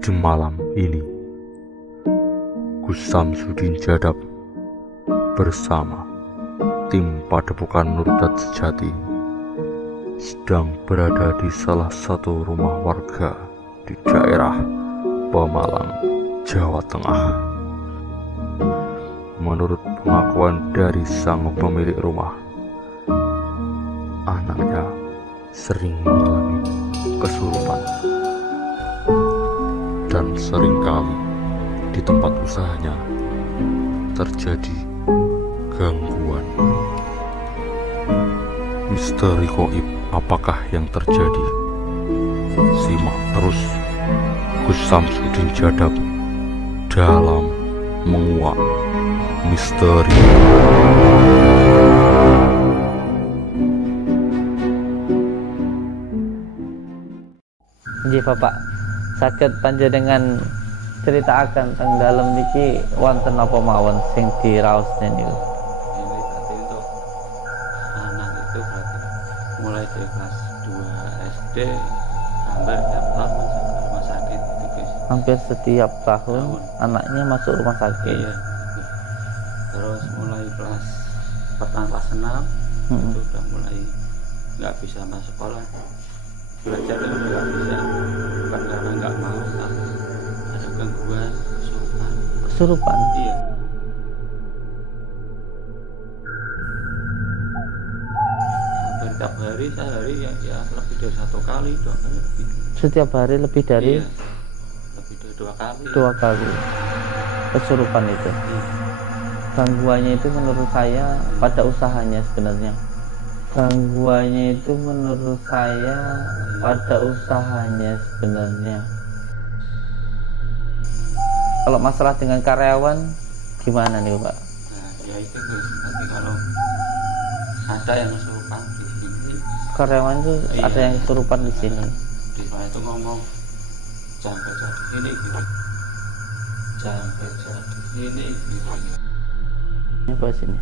Di malam ini, Gus Samsudin Jadab bersama tim Padepokan Nurdat Sejati sedang berada di salah satu rumah warga di daerah Pemalang, Jawa Tengah. Menurut pengakuan dari sang pemilik rumah, anaknya sering mengalami kesurupan dan seringkali di tempat usahanya terjadi gangguan. Misteri gaib apakah yang terjadi? Simak terus Gus Samsudin Jadab dalam menguak misteri. Nggih Bapak, saged panjenengan ceritakan tentang dalam niki wonten apa mawon sing diraosne niku. Ini berarti untuk anak itu berarti mulai dari kelas 2 SD hampir tiap tahun masuk ke rumah sakit itu guys. Hampir setiap tahun anaknya masuk rumah sakit. Iya. Terus mulai kelas pertengahan kelas 6 itu udah mulai nggak bisa masuk sekolah, belajar itu nggak bisa, bukan karena nggak mau tapi ada gangguan kesurupan. Kesurupan. Iya. Hampir tiap hari sehari ya lebih dari 1 kali 2 kali lebih. Setiap hari lebih dari Iya. Lebih dari 2 kali. 2 kali kesurupan itu. Iya. Gangguannya itu menurut saya pada usahanya sebenarnya. Gangguannya itu menurut saya pada usahanya sebenarnya. Kalau masalah dengan karyawan gimana nih Pak? Nah ya itu Gus, nanti kalau ada yang kesurupan di sini, Karyawan itu Iya. ada yang kesurupan di sini. di mana itu ngomong jangan kerja di sini gitu, jangan kerja di sini gitu. Ini Pak sini.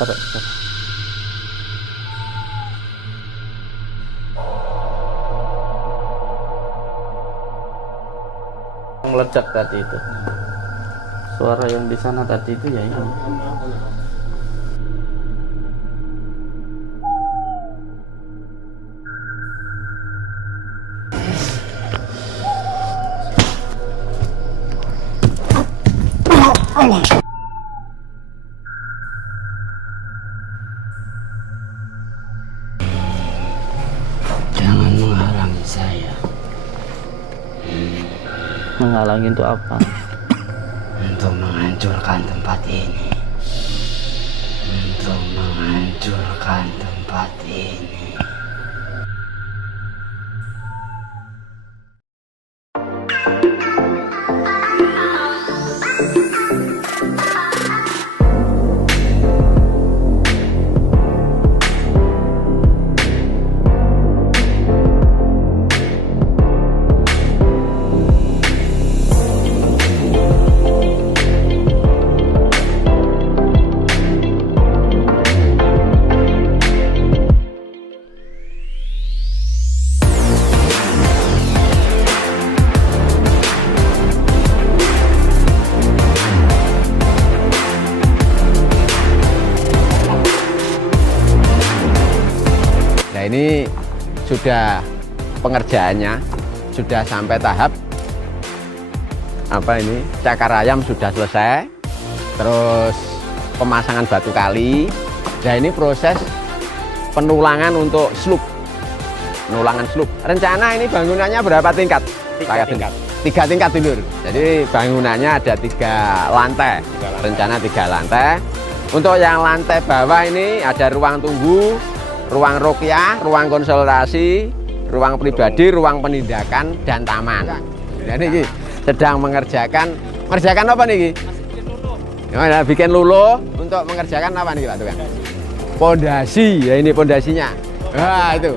Taruh. Meledak tadi itu. Suara yang di sana tadi itu ya ini. Jangan menghalangi saya Menghalangi untuk apa? untuk menghancurkan tempat ini. Untuk menghancurkan tempat ini. Nah ini sudah pengerjaannya sudah sampai tahap apa ini cakar ayam sudah selesai, terus pemasangan batu kali. Nah ini proses penulangan untuk slup, penulangan slup. Rencana ini bangunannya berapa tingkat? 3 tingkat. 3 tingkat dulur. Jadi bangunannya ada 3 lantai. Rencana 3 lantai. Untuk yang lantai bawah ini ada ruang tunggu, ruang ruqyah, ruang konsultasi, ruang pribadi, ruang penindakan, dan taman. Jadi ini sedang mengerjakan apa nih? Bikin luluh untuk mengerjakan apa nih Pak Tukang? Pondasi, ya ini pondasinya. Wah itu,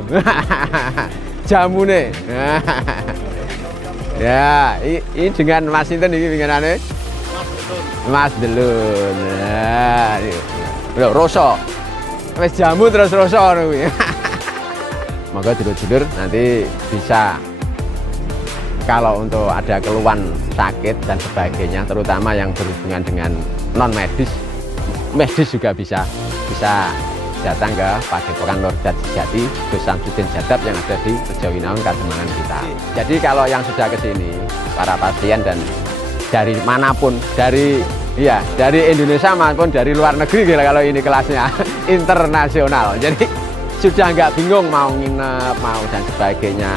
jamune. Ya, ini dengan Mas Sinten ini bikinannya? Mas Delun. Nah, ini. Roso. Wis jamu terus rasa ngono kuwi. semoga dulur-dulur nanti bisa, kalau untuk ada keluhan sakit dan sebagainya, terutama yang berhubungan dengan non medis, medis juga bisa datang ke Padepokan Nurjat Sejati Gus Samsudin Jadab yang ada di Rejowinangun Kademangan kita. Jadi kalau yang sudah ke sini, para pasien dan dari manapun, dari Indonesia maupun dari luar negeri, kalau ini kelasnya internasional. Jadi sudah nggak bingung mau nginep, mau dan sebagainya,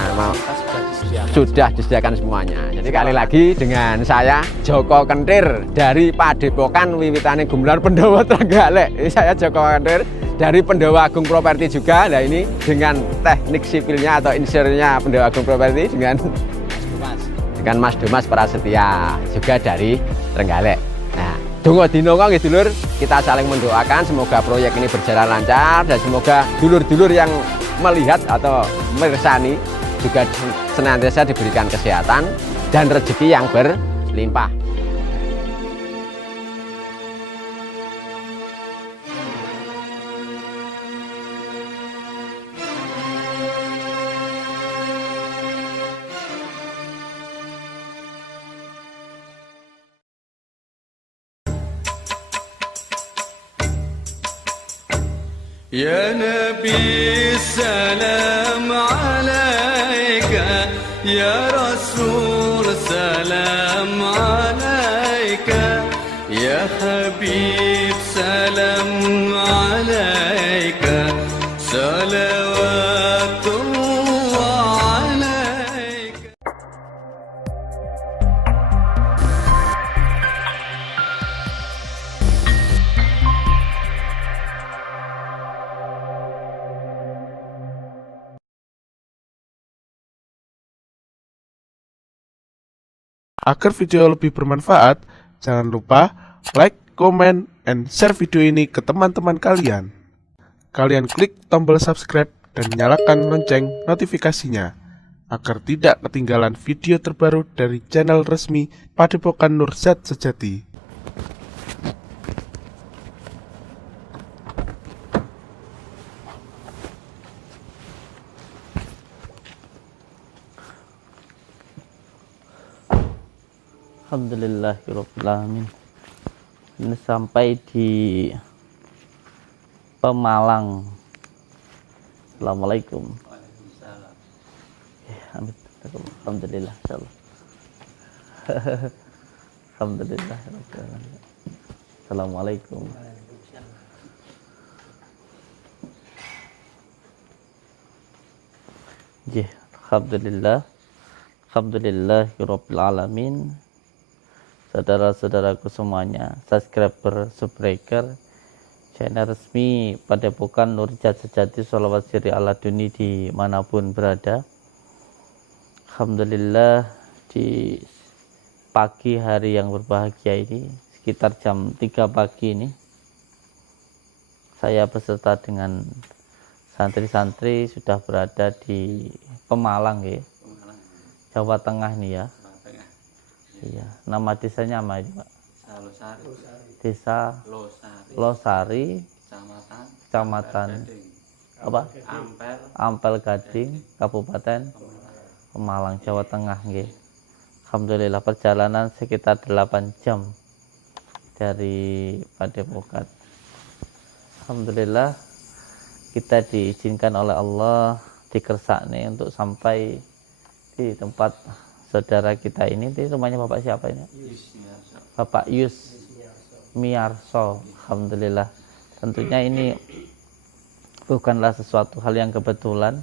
sudah disediakan semuanya. Jadi kali lagi dengan saya Joko Kentir dari Padepokan Wiwitane Gumelar Pendowo Trenggalek. Saya Joko Kentir dari Pendowo Agung Properti juga. Nah ini dengan teknik sipilnya atau insinyurnya Pendowo Agung Properti dengan Mas Dumas Prasetya juga dari Trenggalek. Nah, dongo dinongo nggih dulur, kita saling mendoakan semoga proyek ini berjalan lancar dan semoga dulur-dulur yang melihat atau meresani juga senantiasa diberikan kesehatan dan rezeki yang berlimpah. Ya Nabi salam alaika, Ya Rasul salam alaika, Ya Habib salam alaika, salawatullah alaika. Agar video lebih bermanfaat, jangan lupa like, comment, and share video ini ke teman-teman kalian. Kalian klik tombol subscribe dan nyalakan lonceng notifikasinya agar tidak ketinggalan video terbaru dari channel resmi Padepokan Nurjat Sejati. Alhamdulillahirrahmanirrahim. Ini sampai di Pemalang. Assalamualaikum. Alhamdulillah. Alhamdulillah. Assalamualaikum. Alhamdulillah. Alhamdulillahirabbil alamin. Saudara-saudaraku semuanya, subscriber, subbreaker channel resmi Padepokan Nurjat Sejati Sholawat Siri ala Duni dimanapun berada. Alhamdulillah, di pagi hari yang berbahagia ini, sekitar jam 3 pagi ini, saya beserta dengan santri-santri sudah berada di Pemalang ya, Jawa Tengah nih ya. Iya, nama desanya apa ini, Pak? Desa Losari, Kecamatan apa? Ampel Gading, Kabupaten Pemalang, Jawa Tengah nggih. Alhamdulillah perjalanan sekitar 8 jam dari Padepokan. Alhamdulillah kita diizinkan oleh Allah dikersakne untuk sampai di tempat saudara kita ini. Di rumahnya Bapak siapa ini? Bapak Yus Miarso. Alhamdulillah, tentunya ini bukanlah sesuatu hal yang kebetulan.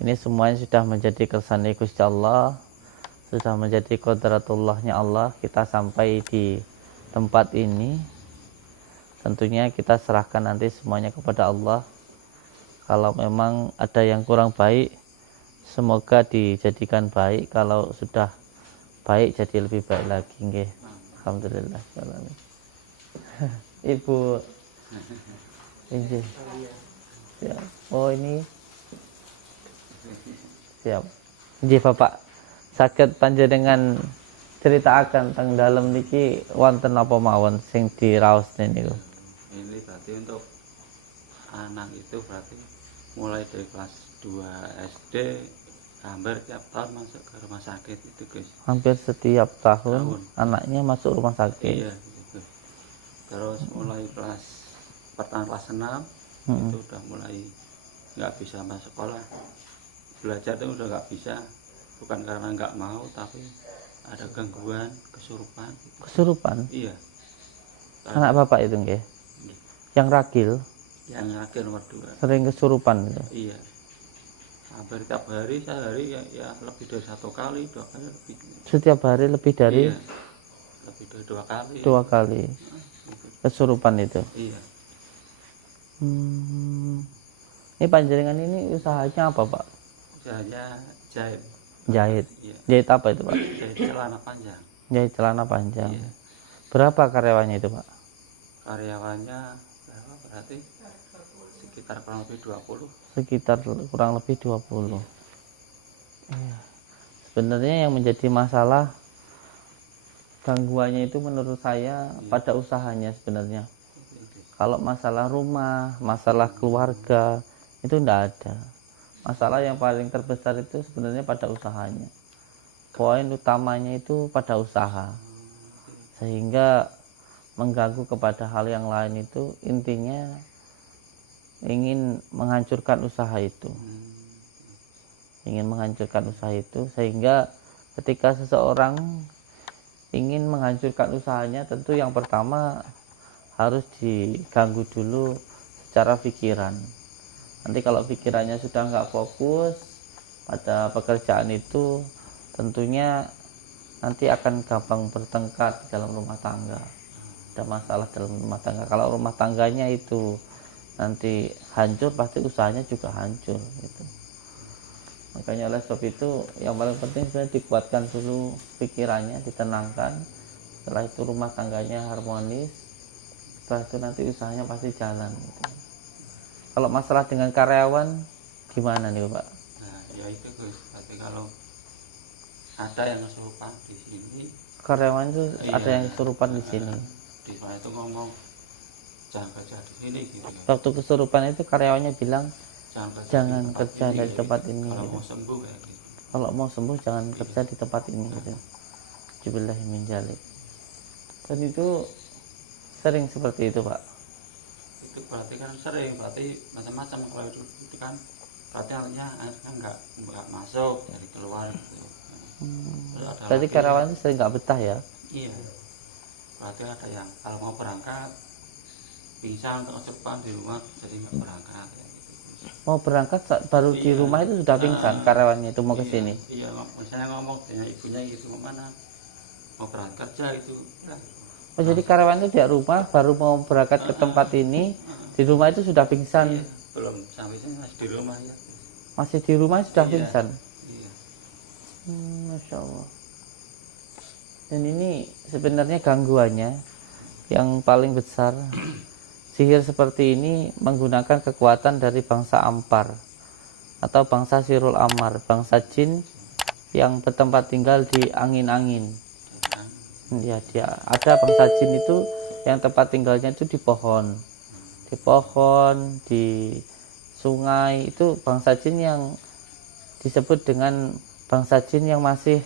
Ini semuanya sudah menjadi kersane Gusti Allah, sudah menjadi qadratullahnya Allah. Kita sampai di tempat ini, tentunya kita serahkan nanti semuanya kepada Allah. Kalau memang ada yang kurang baik, semoga dijadikan baik. Kalau sudah baik, jadi lebih baik lagi nggih. Alhamdulillah. Ibu ini siap. Oh ini siap. Nggih Bapak, saged panjenengan ceritakan tentang dalam niki wonten apa mawon sing diraos niku. Ini berarti untuk anak itu berarti mulai dari kelas 2 SD hampir tiap tahun masuk ke rumah sakit itu guys. Hampir setiap tahun anaknya masuk rumah sakit. Iya gitu. Terus mulai kelas pertengahan kelas 6 itu udah mulai nggak bisa masuk sekolah, belajar itu udah nggak bisa, bukan karena nggak mau tapi ada gangguan kesurupan gitu. Kesurupan? Iya. Anak bapak itu nggih? Yang ragil? Yang ragil nomor 2. Sering kesurupan gitu? Iya. Hampir tiap hari, sehari ya lebih dari 1 kali, 2 kali lebih. Setiap hari lebih dari? Iya. Lebih dari 2 kali. 2 kali. Kesurupan itu? Iya. Ini panjenengan ini usahanya apa Pak? Usahanya jahit. Jahit? Iya. Jahit apa itu Pak? Jahit celana panjang. Jahit celana panjang. Iya. Berapa karyawannya itu Pak? Karyawannya berapa berarti? Sekitar kurang lebih 20. Sekitar kurang lebih 20. Iya. Sebenarnya yang menjadi masalah gangguannya itu menurut saya pada usahanya sebenarnya. Kalau masalah rumah, masalah keluarga itu tidak ada. Masalah yang paling terbesar itu sebenarnya pada usahanya. Poin utamanya itu pada usaha. Sehingga mengganggu kepada hal yang lain itu intinya ingin menghancurkan usaha itu. Ingin menghancurkan usaha itu sehingga ketika seseorang ingin menghancurkan usahanya, tentu yang pertama harus diganggu dulu secara pikiran. Nanti kalau pikirannya sudah nggak fokus pada pekerjaan itu, tentunya nanti akan gampang bertengkar dalam rumah tangga. Ada masalah dalam rumah tangga. Kalau rumah tangganya itu nanti hancur, pasti usahanya juga hancur gitu. Makanya oleh sebab itu yang paling penting sebenarnya dikuatkan dulu pikirannya, ditenangkan. Setelah itu rumah tangganya harmonis, setelah itu nanti usahanya pasti jalan gitu. Kalau masalah dengan karyawan gimana nih Pak? Nah ya itu Gus, tapi kalau ada yang kesurupan di sini, karyawan itu iya, ada yang kesurupan di sini. Di sana itu ngomong jangan kerja di sini gitu ya. Waktu kesurupan itu karyawannya bilang jangan di kerja ini, dari tempat ini kalau gitu. mau sembuh kayak gitu. Kalau mau sembuh jangan kerja di tempat ini gitu. Jubillahi min dzalik. Dan itu sering seperti itu Pak. Itu berarti kan sering, berarti macam-macam kalau itu kan berarti artinya nggak masuk dari keluar gitu. Berarti karyawan itu sering nggak betah ya? Iya. Berarti ada yang kalau mau berangkat pingsan atau cepat di rumah jadi nggak berangkat ya, gitu. Mau berangkat baru di rumah itu sudah pingsan karyawannya itu mau ke sini. Iya, misalnya ngomong dengan ibunya gitu kemana mau berangkat kerja itu. Oh jadi karyawan itu di rumah baru mau berangkat ke tempat ini, di rumah itu sudah pingsan. Iya, belum sampai sini masih di rumah ya. Masih di rumah sudah pingsan. Iya. Masya Allah. Dan ini sebenarnya gangguannya yang paling besar. Sihir seperti ini menggunakan kekuatan dari bangsa Ampar atau bangsa Sirul Amar, bangsa jin yang bertempat tinggal di angin-angin. Ya, dia ada bangsa jin itu yang tempat tinggalnya itu di pohon, di sungai. Itu bangsa jin yang disebut dengan bangsa jin yang masih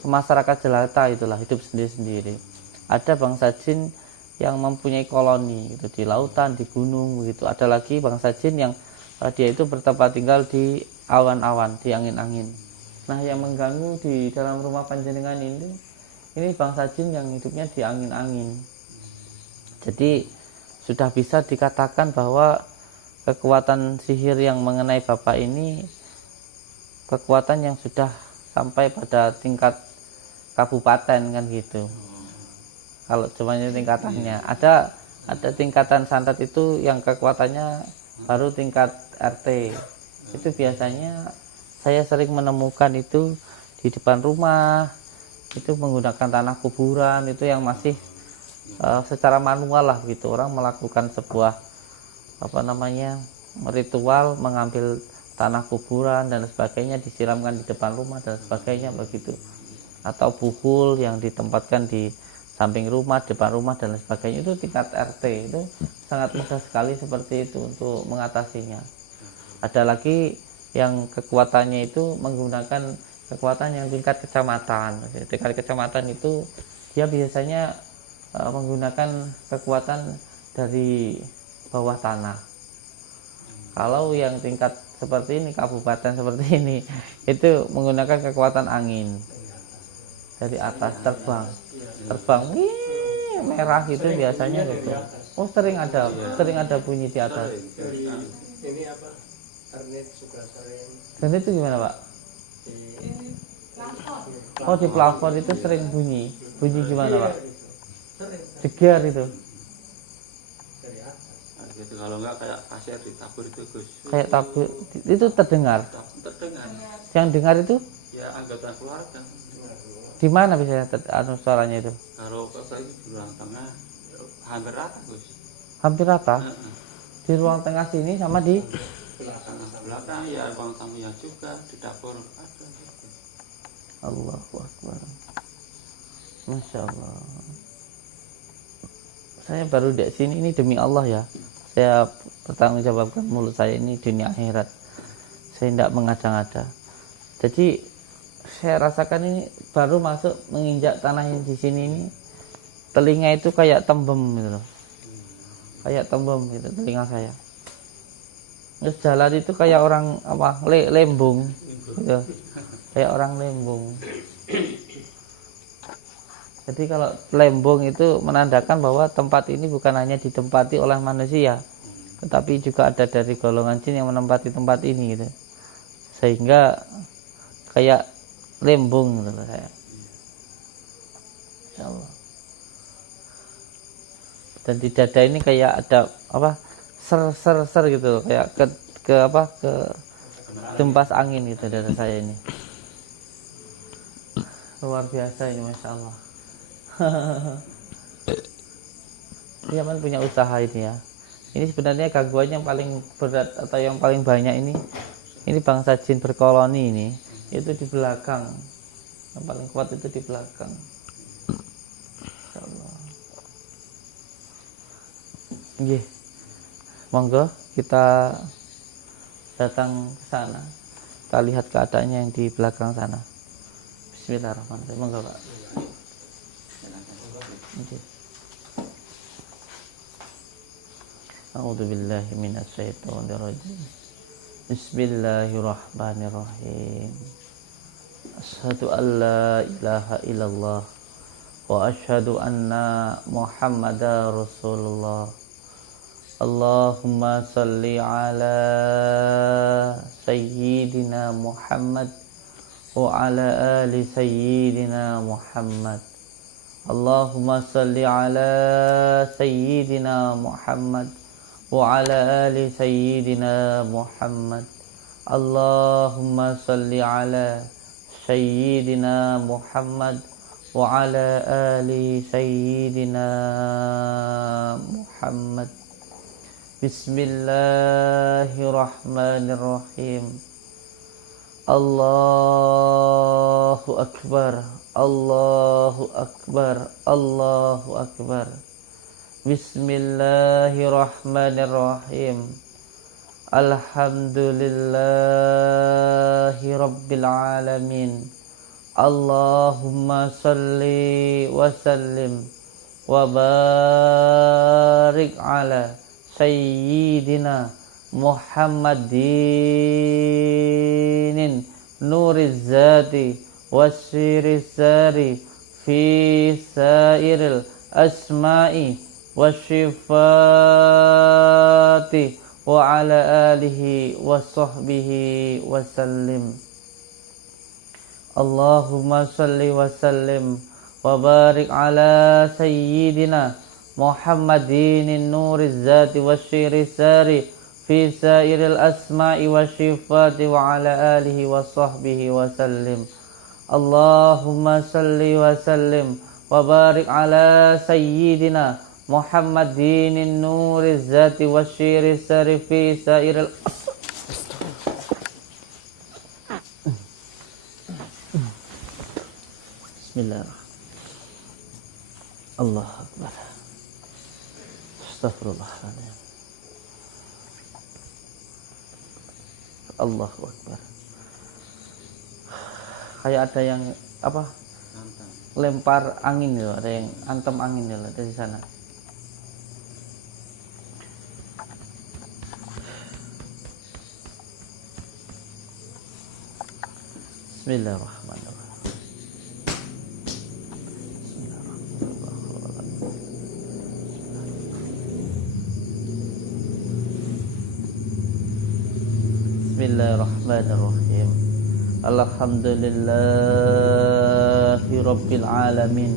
masyarakat jelata, itulah hidup sendiri-sendiri. Ada bangsa jin yang mempunyai koloni gitu, di lautan, di gunung begitu. Ada lagi bangsa jin yang dia itu bertempat tinggal di awan-awan, di angin-angin. Nah, yang mengganggu di dalam rumah panjenengan ini bangsa jin yang hidupnya di angin-angin. Jadi sudah bisa dikatakan bahwa kekuatan sihir yang mengenai bapak ini kekuatan yang sudah sampai pada tingkat kabupaten kan gitu. Kalau cuma tingkatannya ada tingkatan santet itu yang kekuatannya baru tingkat RT. Itu biasanya saya sering menemukan itu di depan rumah, itu menggunakan tanah kuburan, itu yang masih secara manual lah gitu. Orang melakukan sebuah ritual, mengambil tanah kuburan dan sebagainya, disiramkan di depan rumah dan sebagainya begitu. Atau buhul yang ditempatkan di samping rumah, depan rumah dan sebagainya, itu tingkat RT. Itu sangat mudah sekali seperti itu untuk mengatasinya. Ada lagi yang kekuatannya itu menggunakan kekuatan yang tingkat kecamatan. Tingkat kecamatan itu dia biasanya menggunakan kekuatan dari bawah tanah. Kalau yang tingkat seperti ini, kabupaten seperti ini, itu menggunakan kekuatan angin dari atas, terbang, wih, merah gitu biasanya gitu. Oh sering ada bunyi di atas. Ini apa? Ternet juga sering. Ternet itu gimana Pak? Oh di plafon itu sering bunyi gimana Pak? Jeger itu. Nah, gitu. Kalau enggak kayak pasir ditabur itu Gus. Kayak tabur itu terdengar. Terdengar. Yang dengar itu Ya anggota keluarga. di mana biasanya suaranya itu? Kalau kota itu di ruang tengah hampir rata Gus. Hampir rata. Di ruang tengah sini sama di belakang ya ruang tamu ya juga di dapur ada. Allahu Akbar. Masya Allah. Saya baru di sini ini demi Allah ya. Saya bertanggung jawabkan mulut saya ini dunia akhirat. Saya tidak mengada-ngada. Jadi saya rasakan ini baru masuk menginjak tanah yang di sini ini, telinga itu kayak tembem gitu loh. Kayak tembem gitu telinga saya. Terus jalan itu kayak orang apa? Lembung gitu. Kayak orang lembung. Jadi kalau lembung itu menandakan bahwa tempat ini bukan hanya ditempati oleh manusia, tetapi juga ada dari golongan jin yang menempati tempat ini gitu. Sehingga kayak lembung gitu saya. Insyaallah. Dan di dada ini kayak ada apa? Ser gitu, kayak ke tempas angin gitu dada saya ini. Luar biasa ini Masya Allah. Dia kan punya usaha ini ya. Ini sebenarnya gangguan yang paling berat atau yang paling banyak ini bangsa jin berkoloni ini itu di belakang. Yang paling kuat itu di belakang. Insyaallah. Nggih. Monggo kita datang ke sana. Kita lihat keadaannya yang di belakang sana. Bismillahirrahmanirrahim. Monggo Pak. A'udzu billahi minasy syaithanir rajim. Bismillahirrahmanirrahim. Asyhadu an la ilaha illallah wa asyhadu anna Muhammadar Rasulullah. Allahumma salli ala sayyidina Muhammad wa ala ali sayyidina Muhammad. Allahumma salli ala sayyidina Muhammad wa ala ali sayyidina Muhammad. Allahumma salli ala sayyidina Muhammad wa ala ali sayyidina Muhammad. Bismillahirrahmanirrahim. Allahu Akbar, Allahu Akbar, Allahu Akbar. Bismillahirrahmanirrahim. Alhamdulillahi Rabbil Alamin. Allahumma salli wa sallim wa barik ala Sayyidina Muhammadin nuriz zati wasiriz zari fi sairil asma'i wasyifati wa ala alihi wa sahbihi wa sallim. Allahumma salli wa sallim wa barik ala Sayyidina Muhammadin nuriz zati wasyiriz zari fi sairil asma'i wasyifati wa ala alihi wa sahbihi wa sallim. Allahumma salli wa sallim wa barik ala Sayyidina Muhammadin nuriz zati wasyiriz zari fi sairil Bismillahirrahmanirrahim. Allahu Akbar. Astagfirullahaladzim. Allahu Akbar. Kayak ada yang apa? Lempar angin ya, ada yang antem angin ya dari sana. Bismillahirrahmanirrahim. Bismillahirrahmanirrahim. Alhamdulillahi rabbil alamin.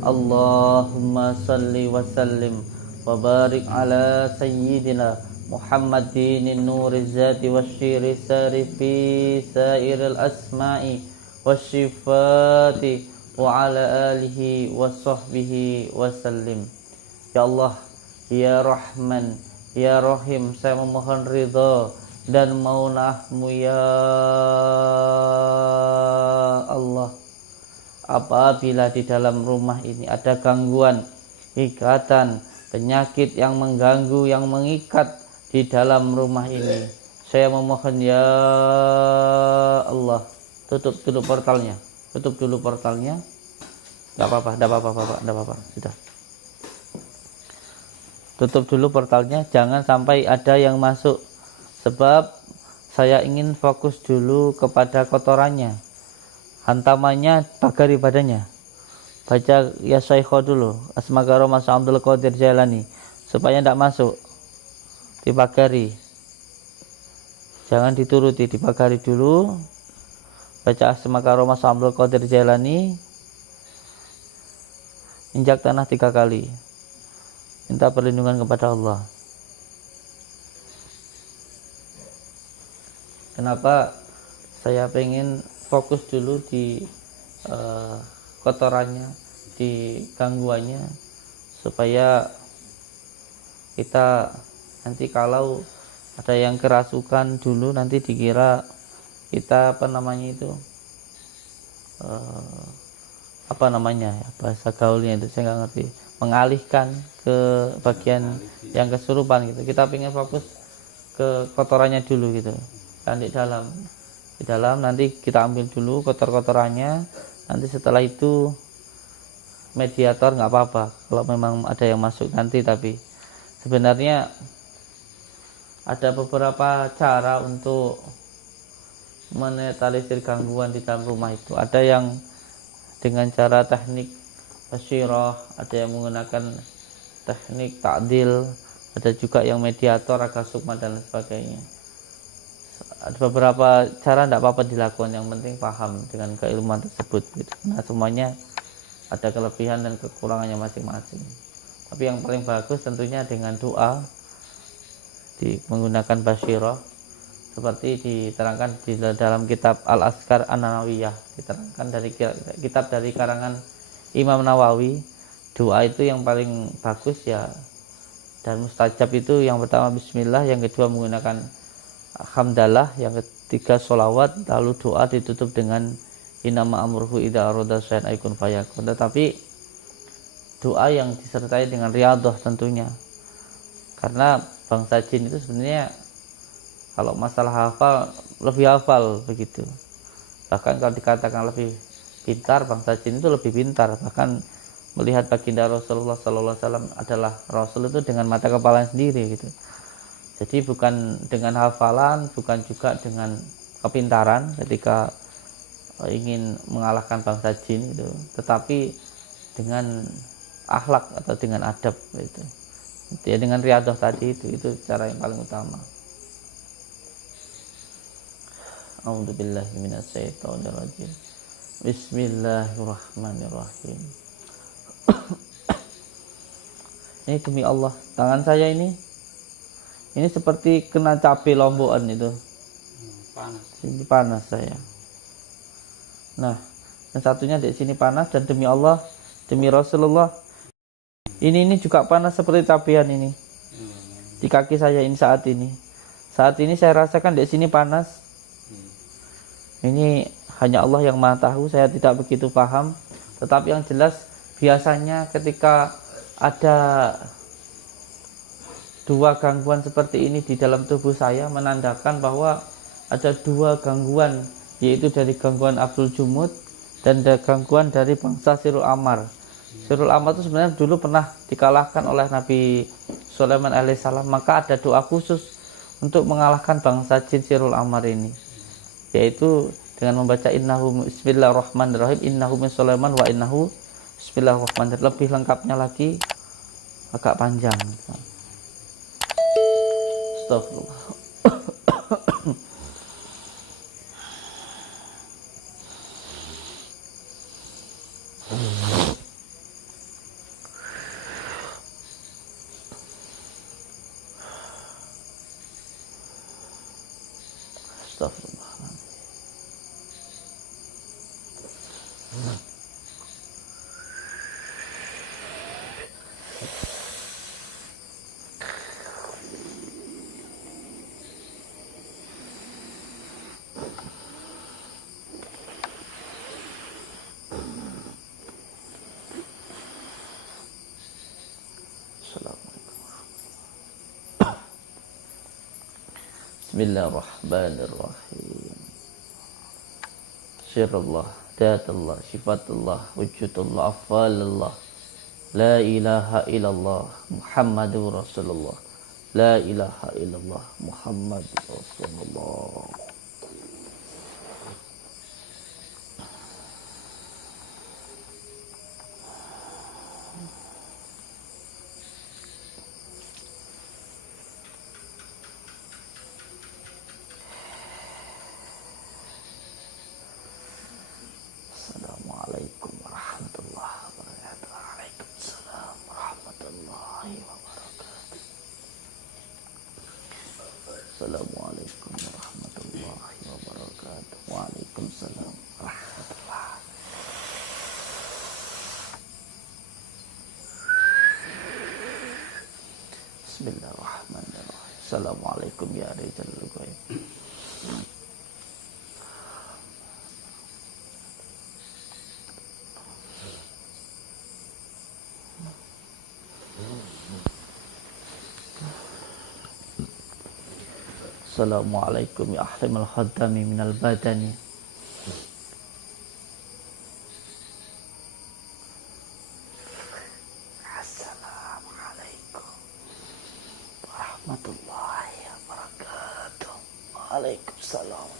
Allahumma salli wa sallim wa barik ala sayyidina Muhammadin nuriz zati wasyiri sari fi sairil asma'i wasyifati wa ala alihi wa sahbihi wa sallim. Ya Allah, ya Rahman, ya Rahim, saya memohon ridha dan maunahmu ya Allah. Apabila di dalam rumah ini ada gangguan, ikatan, penyakit yang mengganggu, yang mengikat di dalam rumah ini, saya memohon ya Allah, tutup dulu portalnya, tutup dulu portalnya. Enggak apa-apa, enggak apa-apa, Bapak, enggak apa-apa, sudah. Tutup dulu portalnya, jangan sampai ada yang masuk. Sebab saya ingin fokus dulu kepada kotorannya, hantamannya, pagar ibadahnya. Baca ya Syaikho dulu, Asma Karomah Abdul Qadir Jailani, supaya tidak masuk, dipagari. Jangan dituruti, dipagari dulu. Baca Asma Karomah Abdul Qadir Jailani, injak tanah 3 kali, minta perlindungan kepada Allah. Kenapa saya pengen fokus dulu di kotorannya, di gangguannya, supaya kita nanti kalau ada yang kerasukan dulu nanti dikira kita apa namanya itu apa namanya ya, bahasa gaulnya itu saya nggak ngerti, mengalihkan ke bagian yang kesurupan gitu. Kita pengen fokus ke kotorannya dulu gitu. Kan di dalam nanti kita ambil dulu kotor-kotorannya, nanti setelah itu mediator nggak apa-apa kalau memang ada yang masuk nanti. Tapi sebenarnya ada beberapa cara untuk menetralisir gangguan di dalam rumah itu. Ada yang dengan cara teknik basyirah, ada yang menggunakan teknik ta'dil, ada juga yang mediator, agak sukma dan sebagainya. Ada beberapa cara, tidak apa-apa dilakukan, yang penting paham dengan keilmuan tersebut gitu. Nah, semuanya ada kelebihan dan kekurangannya masing-masing. Tapi yang paling bagus tentunya dengan doa, menggunakan basyirah, seperti diterangkan di dalam kitab Al-Azkar An-Nawawiyah, diterangkan dari kitab dari karangan Imam Nawawi. Doa itu yang paling bagus ya, dan mustajab itu yang pertama bismillah, yang kedua menggunakan hamdalah, yang ketiga sholawat, lalu doa ditutup dengan innama amruhu idza arada syai'an aykun fayakun. Tetapi doa yang disertai dengan riyadhah tentunya, karena bangsa jin itu sebenarnya kalau masalah hafal lebih hafal begitu. Bahkan kalau dikatakan lebih pintar, bangsa jin itu lebih pintar. Bahkan melihat baginda Rasulullah SAW adalah Rasul itu dengan mata kepala sendiri gitu. Jadi bukan dengan hafalan, bukan juga dengan kepintaran ketika ingin mengalahkan bangsa jin gitu, tetapi dengan akhlak atau dengan adab gitu. Ya, dengan riyadhah tadi itu cara yang paling utama. A'udzubillahi minasyaitonirrajim. Bismillahirrahmanirrahim. Ini demi Allah, tangan saya ini seperti kena cabai lombokan itu. Panas. Ini panas saya. Nah, yang satunya di sini panas, dan demi Allah, demi Rasulullah, ini juga panas seperti cabean ini. Di kaki saya ini saat ini. Saat ini saya rasakan di sini panas. Ini hanya Allah yang Maha tahu, saya tidak begitu paham. Tetapi yang jelas biasanya ketika ada dua gangguan seperti ini di dalam tubuh saya, menandakan bahwa ada 2 gangguan, yaitu dari gangguan Abdul Jumud dan ada gangguan dari bangsa Sirul Amar. Sirul Amar itu sebenarnya dulu pernah dikalahkan oleh Nabi Sulaiman alaihissalam, maka ada doa khusus untuk mengalahkan bangsa jin Sirul Amar ini, yaitu dengan membaca innahu bismillahirrahmanirrahim, innahu min Sulaiman wa innahu bismillahirrahmanirrahim. Lebih lengkapnya lagi agak panjang. Astagfirullah. Astagfirullah. Bismillahirrahmanirrahim. Sirullah, datullah, sifatullah, wujudullah, afalullah. La ilaha illallah Muhammadur Rasulullah. La ilaha illallah Muhammadur Rasulullah. Assalamualaikum warahmatullahi wabarakatuh. Waalaikumsalam warahmatullahi wabarakatuh. Assalamualaikum warahmatullahi wabarakatuh. Waalaikumsalam warahmatullahi. Bismillahirrahmanirrahim. Assalamualaikum ya Rizal Ghaib. Assalamualaikum ya ahlimal khaddami minal badani. Assalamualaikum warahmatullahi wabarakatuh. Waalaikumsalam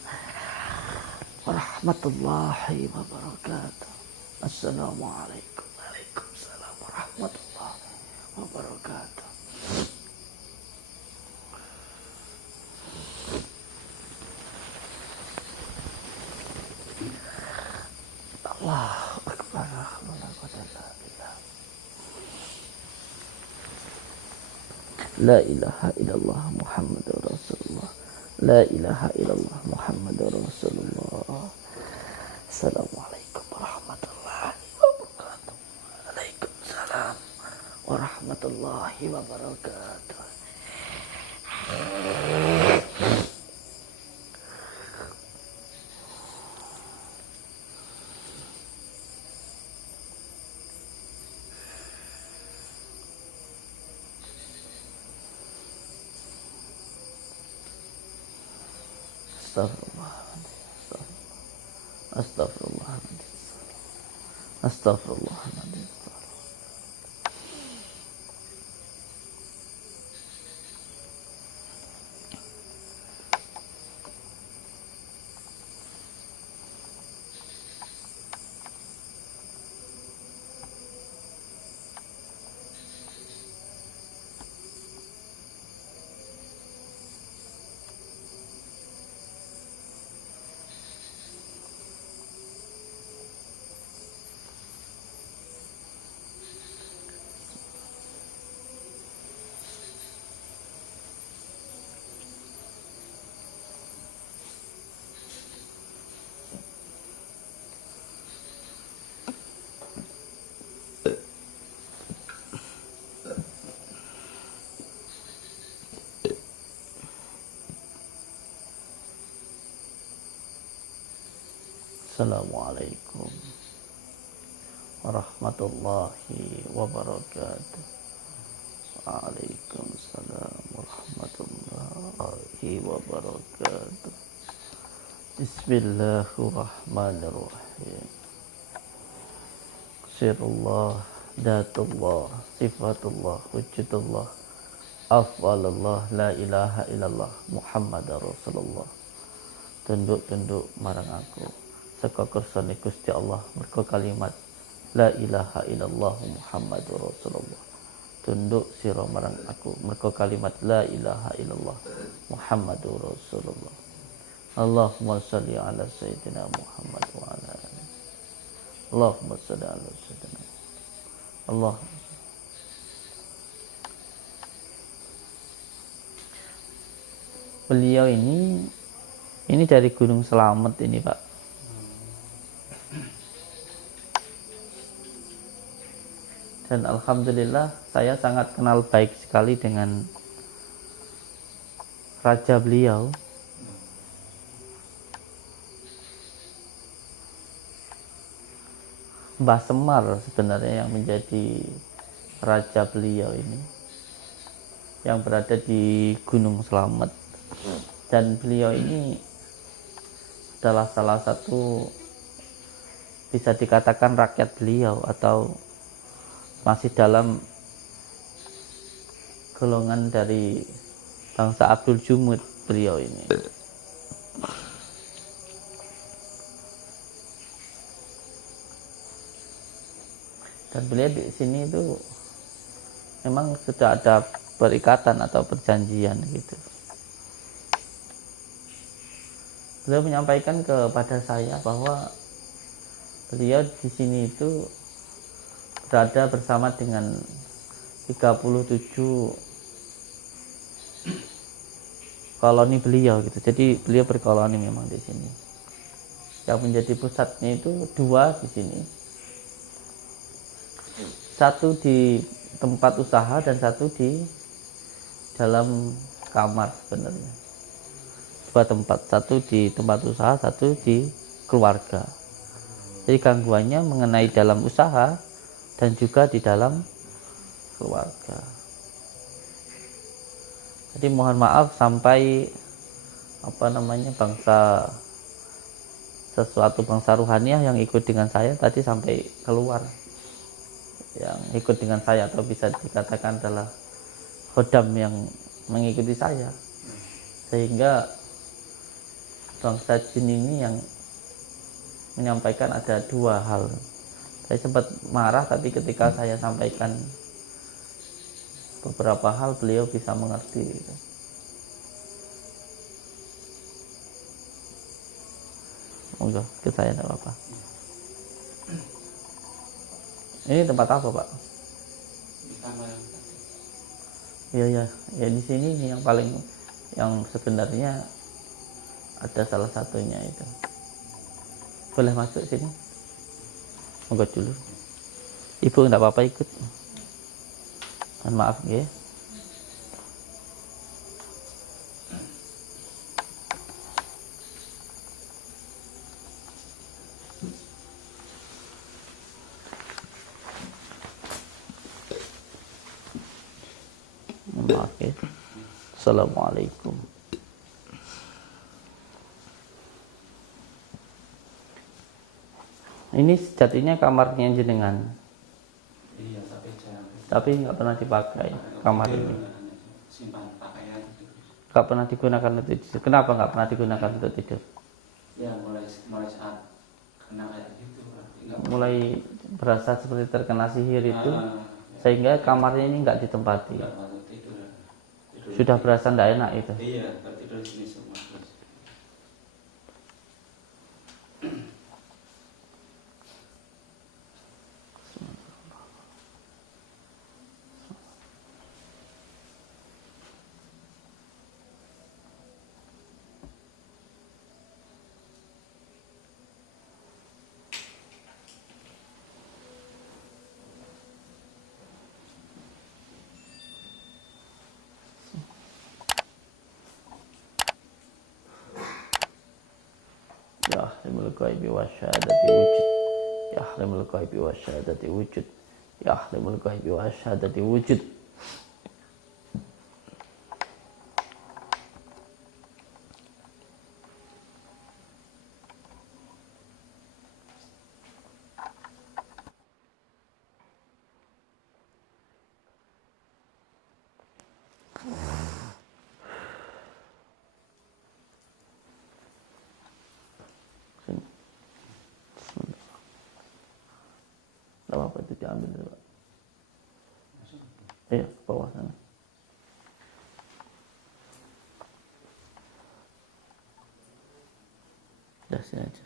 warahmatullahi wabarakatuh. Assalamualaikum. Waalaikumsalam warahmatullahi wabarakatuh. Allahu Akbar. La ilaha illallah Muhammadur Rasulullah. La ilaha illallah Muhammadur Rasulullah. Assalamualaikum warahmatullahi wabarakatuh. Waalaikumsalam warahmatullahi wabarakatuh. Astagfirullahaladzim. Astagfirullahaladzim. Assalamualaikum warahmatullahi wabarakatuh. Waalaikumsalam warahmatullahi wabarakatuh. Bismillahirrahmanirrahim. Sirullah, datullah, sifatullah, wujudullah, afwalullah, la ilaha illallah, Muhammadar Rasulullah. Tunduk-tunduk marang aku saka kersane Gusti Allah mergo kalimat la ilaha illallah Muhammadur Rasulullah. Tunduk sira marang aku mergo kalimat la ilaha illallah Muhammadur Rasulullah. Allahumma shalli ala sayyidina Muhammad wa ala alihi. Allahumma shalli ala sayyidina Allah. Beliau ini dari Gunung Selamet ini, Pak. Dan alhamdulillah saya sangat kenal baik sekali dengan raja beliau. Mbah Semar sebenarnya yang menjadi raja beliau ini, yang berada di Gunung Selamet. Dan beliau ini adalah salah satu, bisa dikatakan rakyat beliau, atau masih dalam golongan dari bangsa Abdul Jumud beliau ini. Dan beliau di sini itu memang sudah ada perikatan atau perjanjian gitu. Beliau menyampaikan kepada saya bahwa beliau di sini itu berada bersama dengan 37 koloni beliau gitu. Jadi beliau berkoloni memang di sini. Yang menjadi pusatnya itu 2 di sini. 1 di tempat usaha dan 1 di dalam kamar sebenarnya. 2 tempat, 1 di tempat usaha, 1 di keluarga. Jadi gangguannya mengenai dalam usaha dan juga di dalam keluarga. Jadi mohon maaf sampai sesuatu bangsa ruhaniah yang ikut dengan saya tadi sampai keluar. Yang ikut dengan saya, atau bisa dikatakan adalah khodam yang mengikuti saya, sehingga bangsa jin ini yang menyampaikan ada 2 hal. Saya sempat marah, tapi ketika saya sampaikan beberapa hal beliau bisa mengerti gitu. Monggo ke saya, tidak apa-apa. Ini tempat apa, Pak? Di kamar yang tadi. Iya, ya di sini yang paling, yang sebenarnya ada salah satunya itu. Boleh masuk sini? Monggo dulu. Ibu enggak apa-apa ikut. Mohon maaf ya. Maaf ya. Assalamualaikum. Ini sejatinya kamarnya jenengan. Iya, Tapi nggak pernah dipakai kamar ini. Simpan pakaian. Nggak pernah digunakan untuk tidur. Kenapa nggak pernah digunakan untuk tidur? Ya mulai saat kena air itu. Mulai berasa seperti terkena sihir itu, sehingga kamarnya ini nggak ditempati. Tidur. Sudah berasa nggak enak itu. Iya, tidur di sini semua. Ya ahlimul ghaibi wasyahadati wujud. Ya ahlimul ghaibi wasyahadati wujud. Ya ahlimul ghaibi wasyahadati wujud. apa itu diambil dulu. Iya, ke bawah sana. Udah sini aja.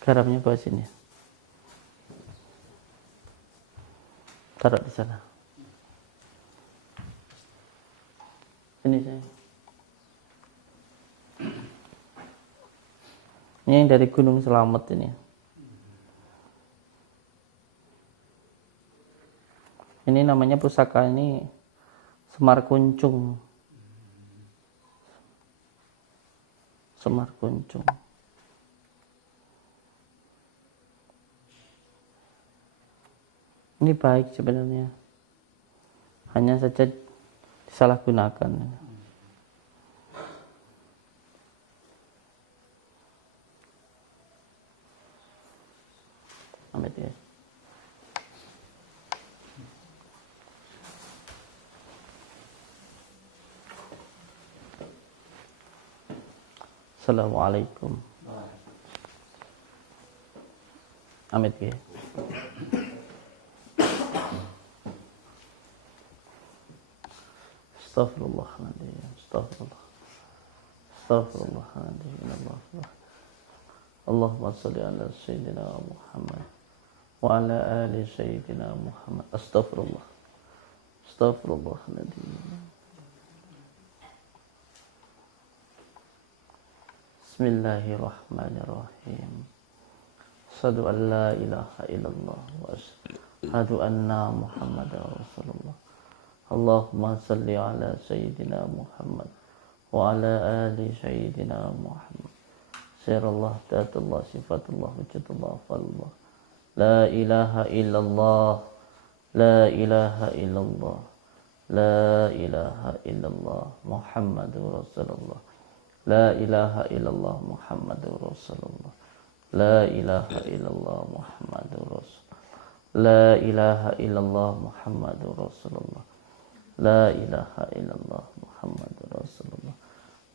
Garamnya bawa sini. Taruh di sana. Ini saya. Ini yang dari Gunung Selamet ini. Ini namanya pusaka ini Semar Kuncung. Semar Kuncung. Ini baik sebenarnya. Hanya saja disalahgunakan. Ambil ya. Assalamualaikum. Amit ya. Astaghfirullahaladzim. Astaghfirullah. Astaghfirullahaladzim. Allahumma salli ala Sayyidina Muhammad wa ala ali Sayyidina Muhammad. Astaghfirullah. Astaghfirullahaladzim. Bismillahirrahmanirrahim. Asyhadu an la ilaha illallah wa asyhadu anna Muhammadar Rasulullah. Allahumma salli ala Sayyidina Muhammad wa ala ali Sayyidina Muhammad. Sirallah, datullah, sifatullah, wujudullah, fallah. La ilaha illallah. La ilaha illallah. La ilaha illallah. Muhammadur Rasulullah. La ilaha illallah Muhammadur Rasulullah. La ilaha illallah Muhammadur Rasulullah. La ilaha illallah Muhammadur Rasulullah. La ilaha illallah Muhammadur Rasulullah.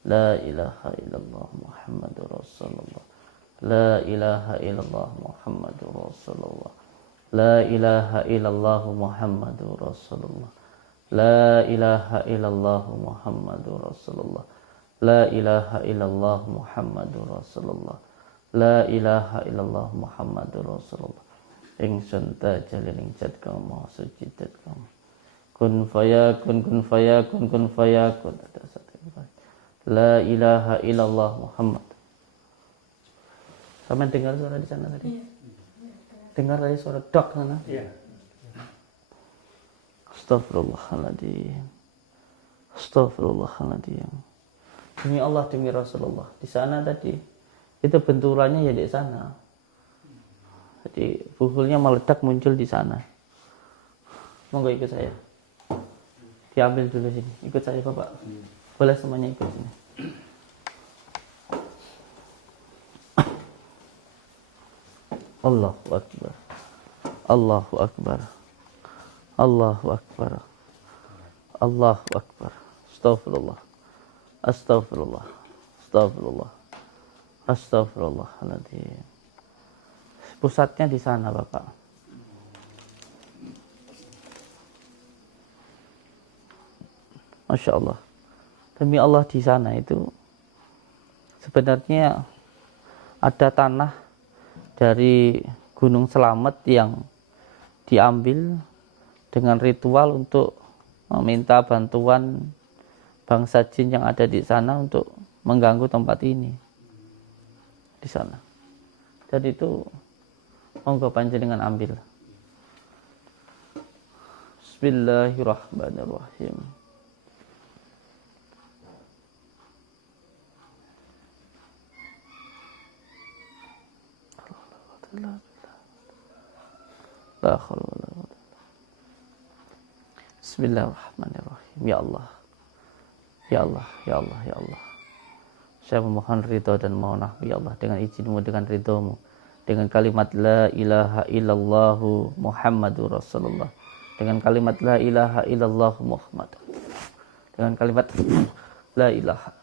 La ilaha illallah Muhammadur Rasulullah. La ilaha illallah Muhammadur Rasulullah. La ilaha illallah Muhammadur Rasulullah. La ilaha illallah Muhammadur Rasulullah. La ilaha illallah Muhammadur Rasulullah. La ilaha illallah Muhammadur Rasulullah. Ingsun tajaliling jat kaum maha suci jat kaum. Kun fayakun, kun fayakun, kun fayakun. La ilaha illallah Muhammad. Sama dengar suara di sana tadi? Dengar tadi suara dok sana? Iya. Astaghfirullahaladzim. Astaghfirullahaladzim. Demi Allah, demi Rasulullah. Di sana tadi, itu benturannya ya di sana. Jadi bukulnya meledak muncul di sana. Monggo ikut saya. Diambil dulu sini. Ikut saya Bapak. Boleh semuanya ikut sini. Allahu Akbar. Allahu Akbar. Allahu Akbar. Allahu Akbar. Astaghfirullah. Astaghfirullah. Astaghfirullah. Astaghfirullahaladzim. Pusatnya di sana Bapak. Masya Allah. Demi Allah di sana itu sebenarnya ada tanah dari Gunung Selamet yang diambil dengan ritual untuk meminta bantuan bangsa jin yang ada di sana untuk mengganggu tempat ini di sana. Dan itu monggo panjenengan ambil. Bismillahirrahmanirrahim. La haula wala quwwata. Bismillahirrahmanirrahim. Ya Allah. Ya Allah, ya Allah, ya Allah. Saya memohon ridho dan maunahmu ya Allah dengan izinmu, dengan ridhomu, dengan kalimat la ilaha illallah Muhammadur Rasulullah, dengan kalimat la ilaha illallah Muhammad, dengan kalimat la ilaha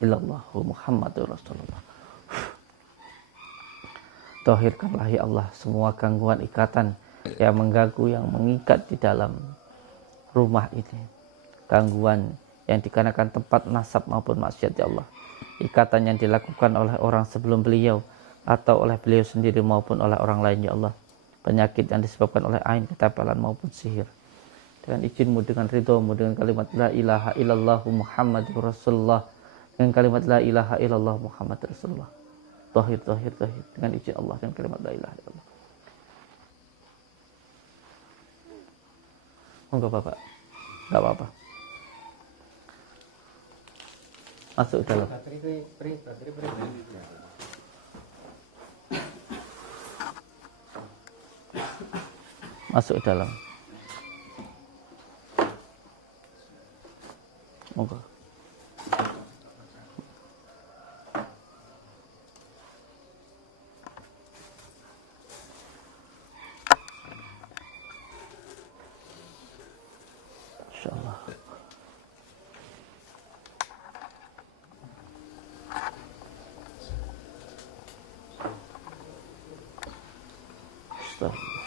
illallah Muhammadur Rasulullah. Tahirkanlah ya Allah semua gangguan ikatan yang mengganggu, yang mengikat di dalam rumah ini. Gangguan yang dikarenakan tempat nasab maupun maksiat ya Allah. Ikatan yang dilakukan oleh orang sebelum beliau atau oleh beliau sendiri maupun oleh orang lain ya Allah. Penyakit yang disebabkan oleh ain, ketempelan maupun sihir. Dengan izinmu, dengan ridhomu, dengan kalimat la ilaha illallah Muhammadur Rasulullah, dengan kalimat la ilaha illallah Muhammadur Rasulullah. Tahir, tahir, tahir. Dengan izin Allah, dengan kalimat la ilaha illallah. Enggak Bapak, enggak apa-apa. Masuk dalam. Masuk dalam. Monggo. Insyaallah. Astagfirullah.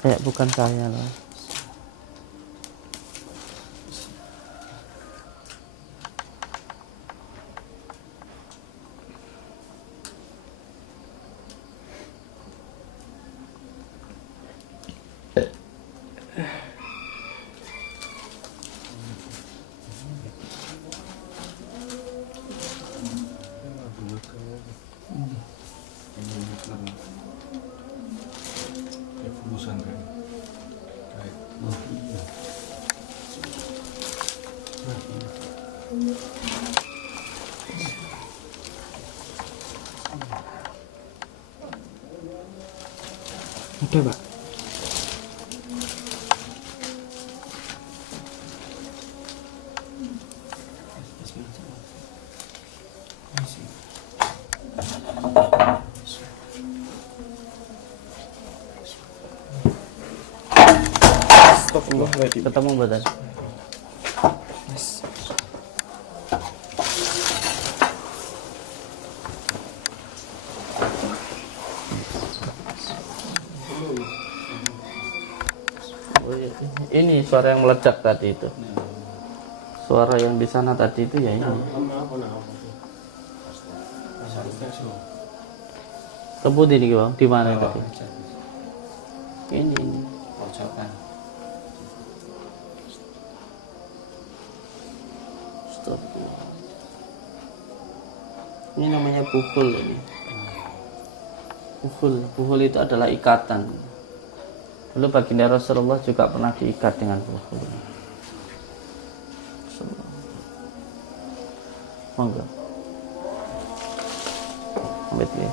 Kayak bukan saya loh. Ada Pak. Ketemu badan. Ini suara yang meledak tadi itu. Suara yang di sana tadi itu ya ini. Tebut ini Bang, di mana tadi? Ini. Stop. Ini namanya pukul ini. Pukul itu adalah ikatan. Dulu baginda Rasulullah juga pernah diikat dengan pukul. Monggo. Ambil ya.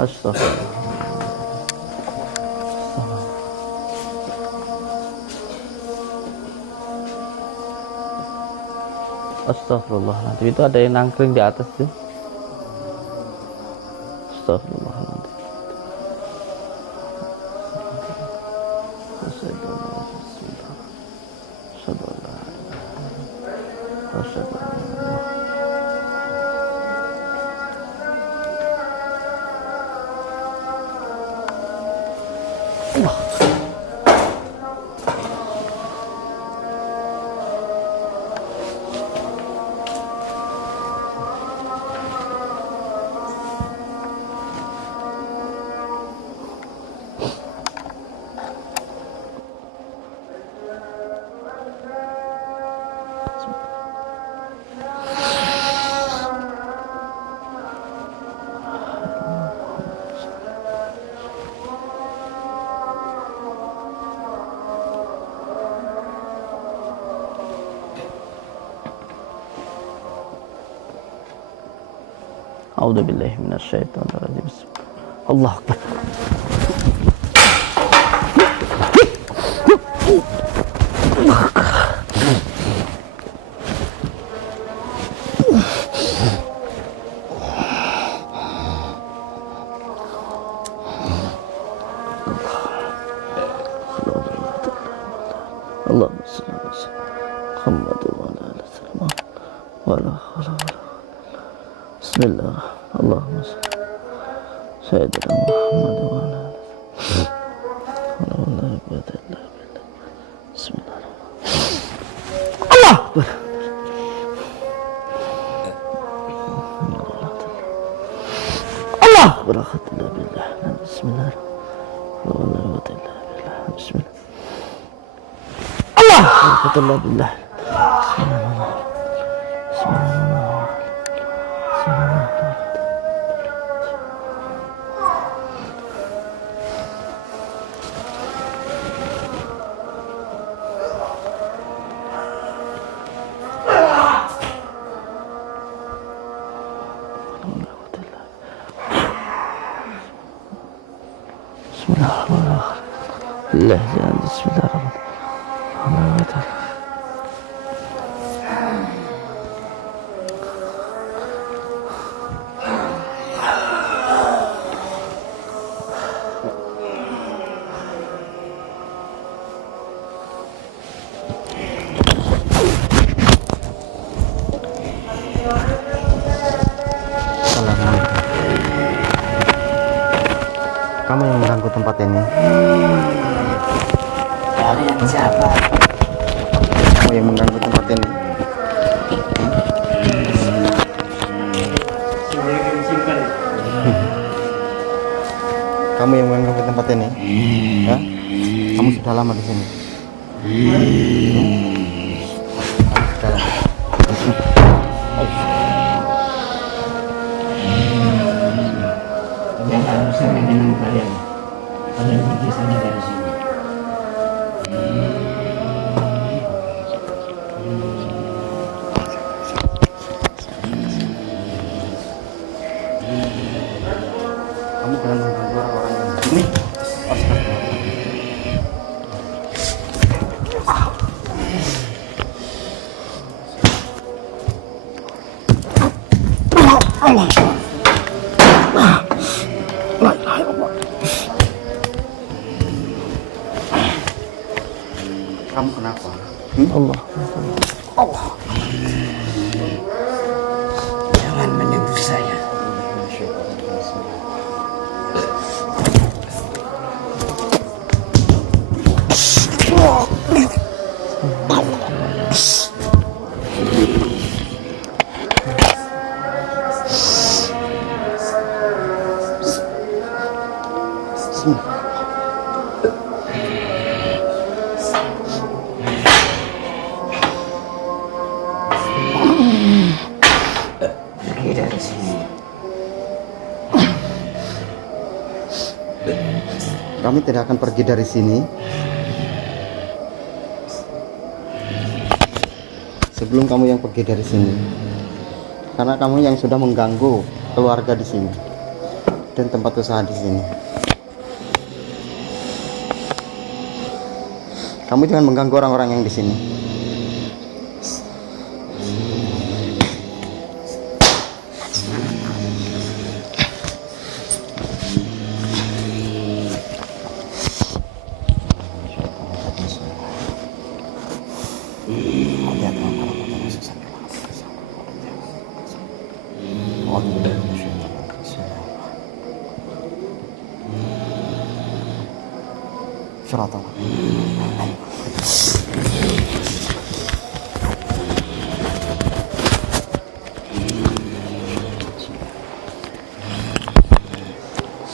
Astagfirullah. Astagfirullahaladzim. Itu ada yang nangkring di atas tuh. Astagfirullahaladzim. A'udzubillahi minasyaitonirrajim. Allah Akbar. Allahumma shalli ala Muhammad wa ala ali Muhammad wa ala Bismillah. Allahumma shalli Sayyidina Muhammad wa ala ali Bismillah. Allah Akbar. Allah Akbar. Bismillah. Bismillah. Allah Alhamdulillah billah. Bismillahirrahmanirrahim. Bismillahirrahmanirrahim. Kamu yang mengganggu tempat ini. Kalian siapa? Kamu yang mengganggu tempat ini. Kamu yang mengganggu tempat ini. Ya? Kamu sudah lama di sini. Sudah lama. Yang harusnya dengan kalian. Kalian pergi saja dari sini. Kamu jangan mengganggu orang-orang yang di sini. Kamu kenapa? Allah. Jangan menyentuh saya. Pergi dari sini. Kami tidak akan pergi dari sini sebelum kamu yang pergi dari sini, karena kamu yang sudah mengganggu keluarga di sini dan tempat usaha di sini. Kamu jangan mengganggu orang-orang yang di sini.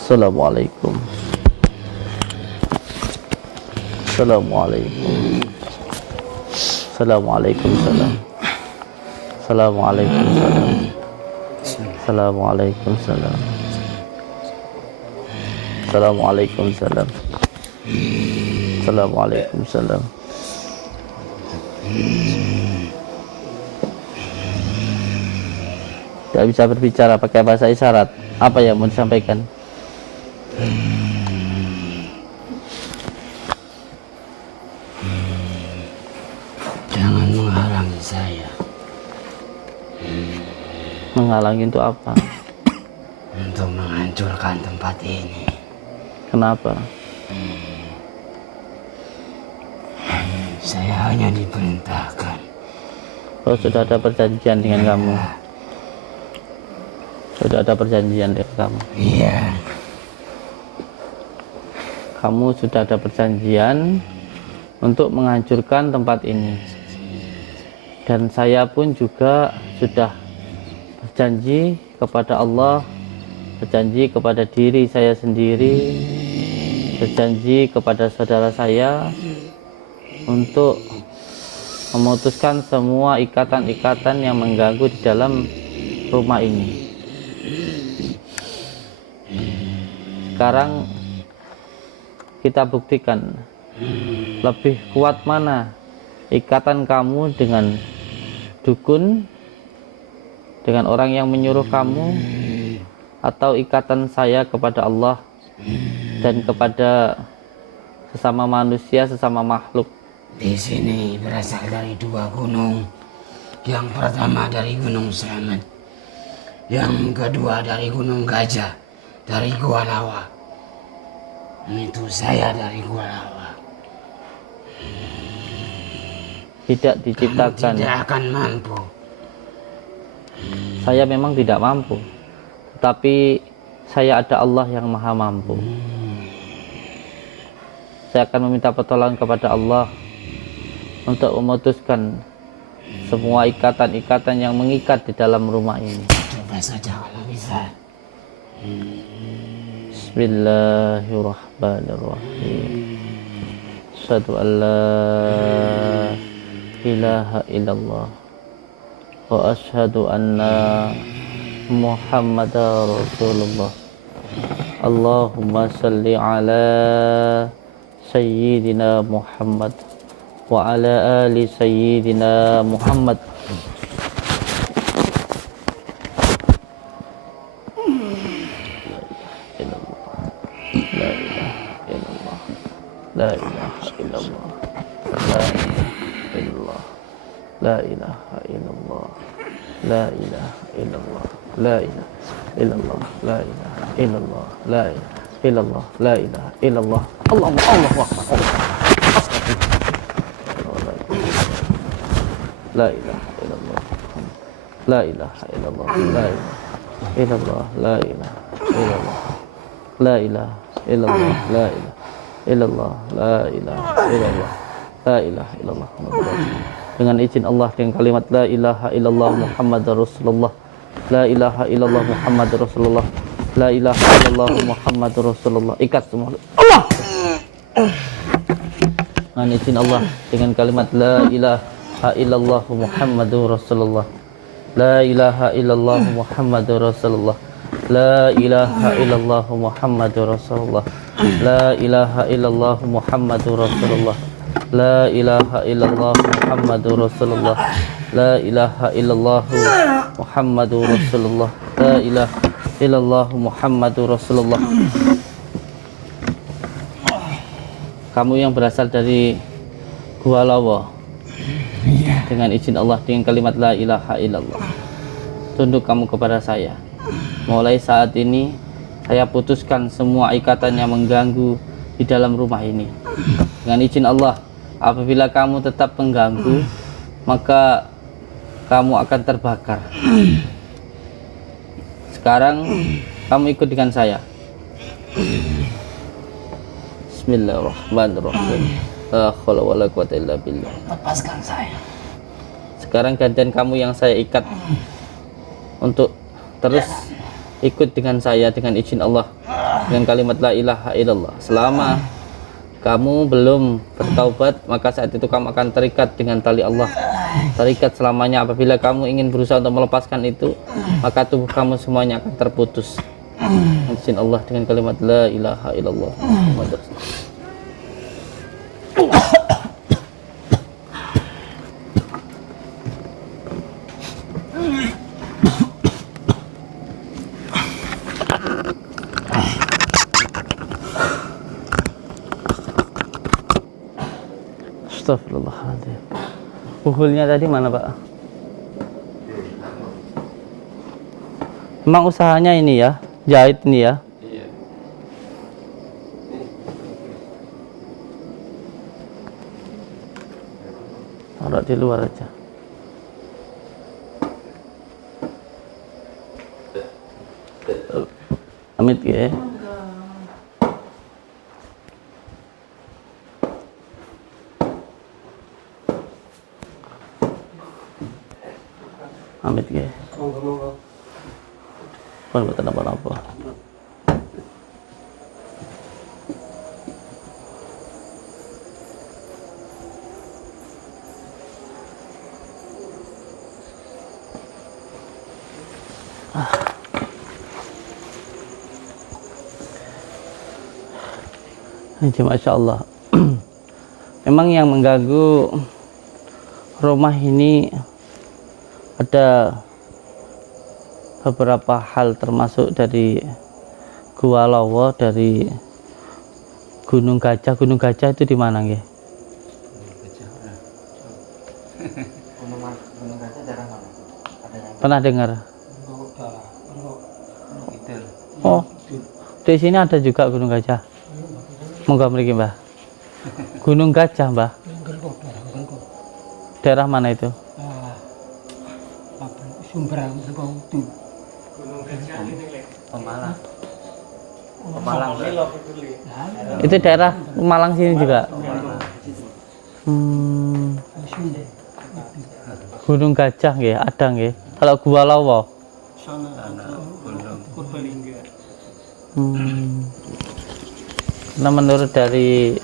Assalamualaikum. Assalamualaikum. Assalamualaikum salam. Assalamualaikum salam. Assalamualaikum salam. Assalamualaikum salam. Assalamualaikum salam. Tidak bisa berbicara pakai bahasa isyarat. Apa yang mau disampaikan? Jangan menghalangi saya. Menghalangi untuk apa? Untuk menghancurkan tempat ini. Kenapa? Saya hanya diperintahkan. Oh, sudah ada perjanjian dengan kamu. Sudah ada perjanjian dengan kamu. Iya. Kamu sudah ada perjanjian untuk menghancurkan tempat ini. Dan saya pun juga sudah berjanji kepada Allah, berjanji kepada diri saya sendiri, berjanji kepada saudara saya untuk memutuskan semua ikatan-ikatan yang mengganggu di dalam rumah ini. Sekarang kita buktikan lebih kuat mana ikatan kamu dengan dukun, dengan orang yang menyuruh kamu, atau ikatan saya kepada Allah dan kepada sesama manusia, sesama makhluk. Di sini berasal dari dua gunung. Yang pertama dari Gunung Slamet, yang kedua dari Gunung Gajah, dari Gua Lawa. Itu saya dari Gua Lawa. Tidak diciptakan. Kamu tidak akan mampu. Saya memang tidak mampu, tetapi saya ada Allah yang maha mampu. Saya akan meminta pertolongan kepada Allah untuk memutuskan semua ikatan-ikatan yang mengikat di dalam rumah ini. Coba saja kalau bisa. Bismillahirrahmanirrahim. Asyhadu an la ilaha illallah wa asyhadu anna Muhammadar Rasulullah. Allahumma salli ala Sayyidina Muhammad wa ala ali Sayyidina Muhammad. La ilaha illallah. La ilaha illallah. La ilaha illallah. La ilaha illallah. La ilaha illallah. La ilaha illallah. La ilaha illallah. Allahu akbar. La ilaha illallah. La ilaha illallah. La ilaha illallah. La ilaha illallah. La ilaha illallah. La ilaha illallah. La ilaha illallah. La ilaha illallah. Dengan izin Allah, dengan kalimat la ilaha illallah Muhammadar Rasulullah. La ilaha illallah Muhammadur Rasulullah. La ilaha illallah Muhammadur Rasulullah. Ikat semua. Allah. Dengan izin Allah, dengan kalimat la ilaha illallah Muhammadur Rasulullah. La ilaha illallah Muhammadur Rasulullah. La ilaha illallah Muhammadur Rasulullah. La ilaha illallah Muhammadur Rasulullah. La ilaha illallah Muhammadur Rasulullah. La ilaha illallah Muhammadur Rasulullah. La ilaha illallah Muhammadur Rasulullah. Kamu yang berasal dari Gua Lawa, dengan izin Allah, dengan kalimat la ilaha illallah, tunduk kamu kepada saya. Mulai saat ini saya putuskan semua ikatan yang mengganggu di dalam rumah ini. Dengan izin Allah, apabila kamu tetap mengganggu, maka kamu akan terbakar. Sekarang kamu ikut dengan saya. Bismillahirrahmanirrahim. La haula wala quwwata illa billah. Lepaskan saya. Sekarang gantian kamu yang saya ikat untuk terus ikut dengan saya dengan izin Allah, dengan kalimat la ilaha illallah. Selama kamu belum bertaubat, maka saat itu kamu akan terikat dengan tali Allah, terikat selamanya. Apabila kamu ingin berusaha untuk melepaskan itu, maka tubuh kamu semuanya akan terputus. Izin Allah, dengan kalimat la ilaha illallah Muhammadur Rasulullah. Astagfirullahaladzim. Puhulnya tadi mana Pak? Emang usahanya ini ya, jahit ini ya? Iya. Taruh di luar aja. Amit ya. Amit ya. Bukan apa-apa. Ini Masya Allah. Memang yang mengganggu rumah ini ada beberapa hal, termasuk dari Gua Lawa, dari Gunung Gajah. Gunung Gajah itu di mana nggih? Gunung Gajah daerah mana? Pernah dengar? Oh, di sini ada juga Gunung Gajah. Moga mriki Mbah. Gunung Gajah Mbah. Daerah mana itu? Sumberang itu. Pemalang. Pemalang. Itu daerah Malang sini juga. Gunung Gajah nggih, ada nggih. Kalau Gua Lawa. Nah, menurut dari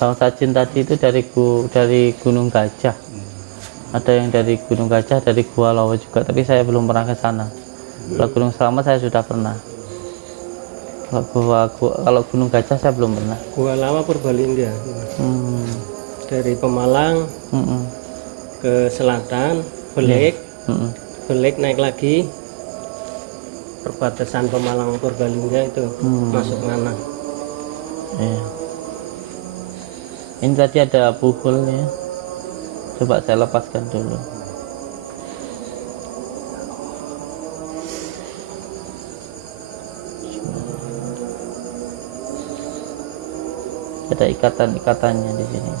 Bang Sajin tadi itu dari Gunung Gajah. Ada yang dari Gunung Gajah, dari Gua Lawa juga, tapi saya belum pernah ke sana. Kalau Gunung Selamat saya sudah pernah. Kalau Gunung Gajah saya belum pernah. Gua Lawa Purbalingga. Dari Pemalang ke selatan, Belek, Belek naik lagi, perbatasan Pemalang Purbalingga itu masuk Nanang. Iya. Ini tadi ada puhulnya. Coba saya lepaskan dulu. Ada ikatan-ikatannya di sini.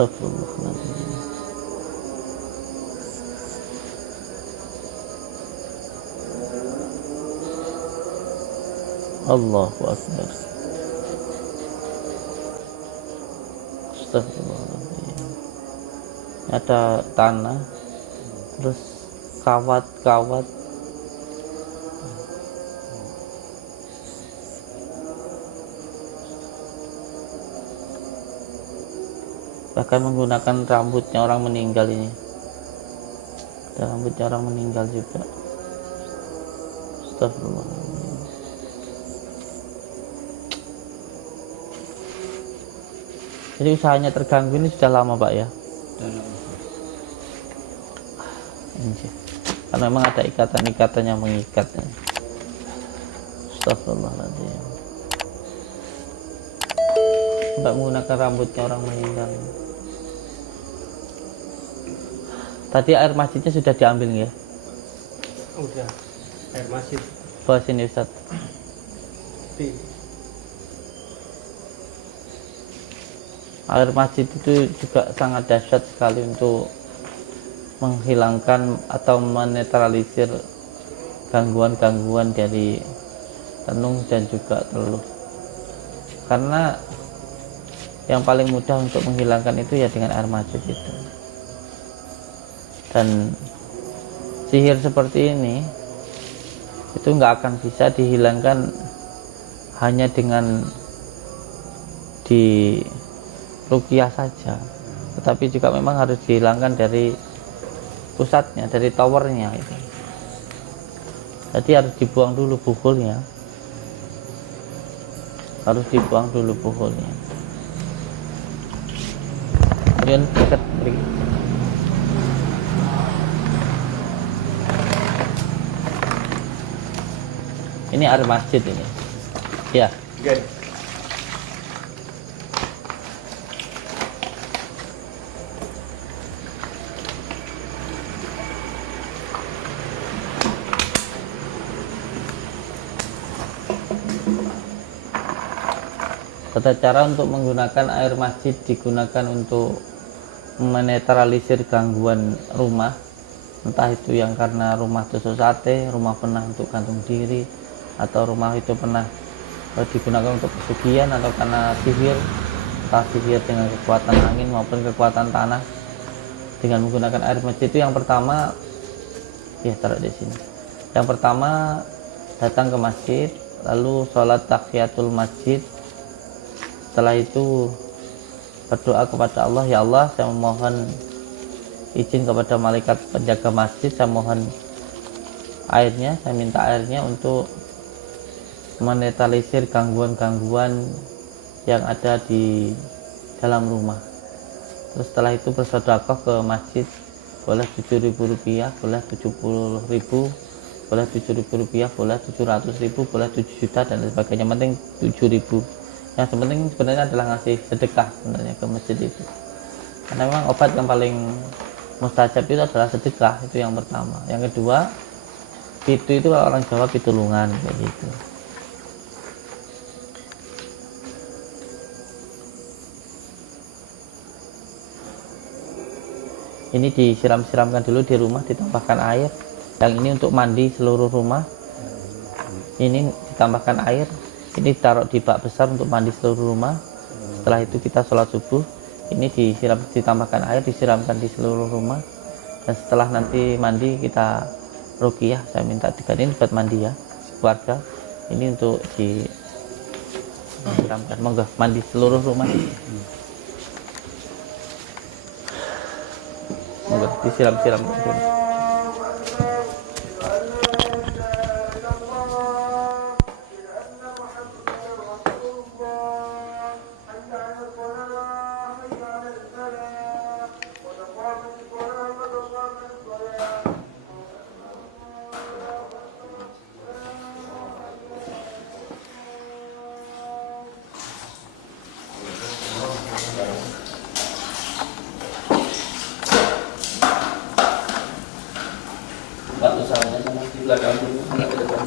Astagfirullahaladzim. Allahu Akbar. Astagfirullahaladzim. Ada tanah, terus kawat-kawat. Bahkan menggunakan rambutnya orang meninggal ini. Ada rambutnya orang meninggal juga. Astagfirullahaladzim. Jadi usahanya terganggu ini sudah lama Pak ya? Karena memang ada ikatan-ikatan yang mengikat. Astagfirullahaladzim. Mbak menggunakan rambutnya orang meninggal. Tadi air masjidnya sudah diambil ya? Udah, air masjid. Bawa sini Ustaz. Air masjid itu juga sangat dahsyat sekali untuk menghilangkan atau menetralisir gangguan-gangguan dari tenung dan juga teluh. Karena yang paling mudah untuk menghilangkan itu ya dengan air masjid itu. Dan sihir seperti ini itu nggak akan bisa dihilangkan hanya dengan di ruqyah saja, tetapi juga memang harus dihilangkan dari pusatnya, dari towernya itu. Jadi harus dibuang dulu bukulnya, harus dibuang dulu bukulnya. Yun, dekat beri. Ini air masjid ini, ya. Okay. Tata cara untuk menggunakan air masjid digunakan untuk menetralisir gangguan rumah, entah itu yang karena rumah tusuk sate, rumah pernah untuk gantung diri, atau rumah itu pernah digunakan untuk pesugihan, atau karena sihir, entah sihir dengan kekuatan angin maupun kekuatan tanah. Dengan menggunakan air masjid itu yang pertama, ya taruh di sini. Yang pertama datang ke masjid, lalu sholat tahiyatul masjid. Setelah itu berdoa kepada Allah, ya Allah, saya memohon izin kepada malaikat penjaga masjid, saya mohon airnya, saya minta airnya untuk menetralisir gangguan-gangguan yang ada di dalam rumah. Terus setelah itu bersedekah ke masjid, boleh Rp7.000, boleh Rp70.000, boleh Rp7.000, boleh Rp700.000, boleh 7 juta dan sebagainya, penting 7.000. Yang penting sebenarnya adalah ngasih sedekah sebenarnya ke masjid itu, karena memang obat yang paling mustajab itu adalah sedekah, itu yang pertama. Yang kedua, pitu itu kalau orang Jawa pitulungan kayak gitu. Ini disiram-siramkan dulu di rumah, ditambahkan air. Yang ini untuk mandi seluruh rumah, ini ditambahkan air. Ini ditaruh di bak besar untuk mandi seluruh rumah. Setelah itu kita sholat subuh, ini ditambahkan air, disiramkan di seluruh rumah. Dan setelah nanti mandi kita ruqyah, saya minta 3 ini buat mandi ya keluarga, ini untuk disiramkan. Monggo mandi seluruh rumah, monggo disiram-siram dulu. Usahanya sama di belakang dulu, nggak ke depan.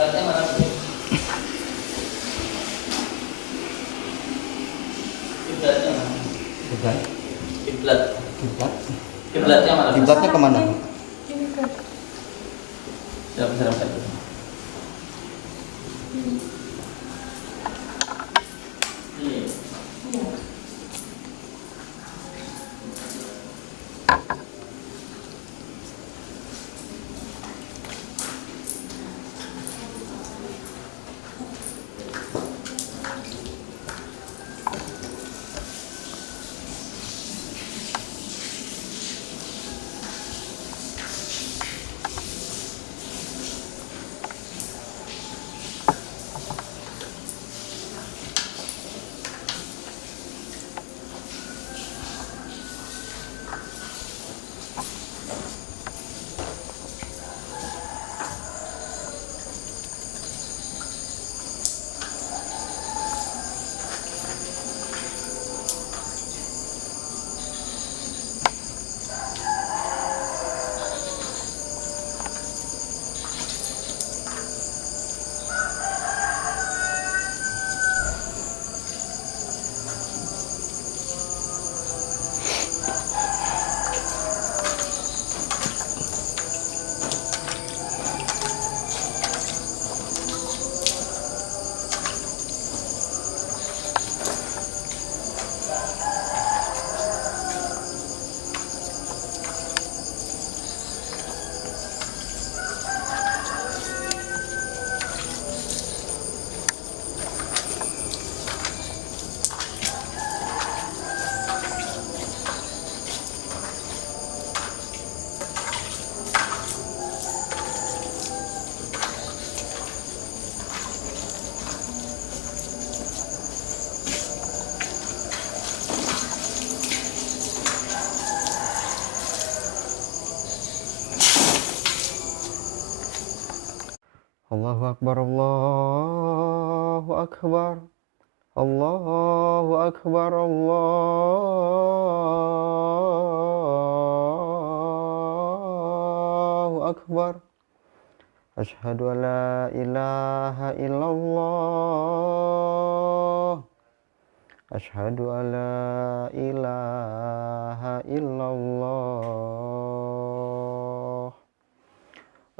Kiblatnya mana sih? Kiblatnya mana? Kiblat. Kiblatnya mana? Kiblatnya kemana? Siram saja. Allahu Akbar, Allahu Akbar, Allahu Akbar, Allahu Akbar. Asyhadu an la ilaha illallah. Asyhadu an la ilaha illallah.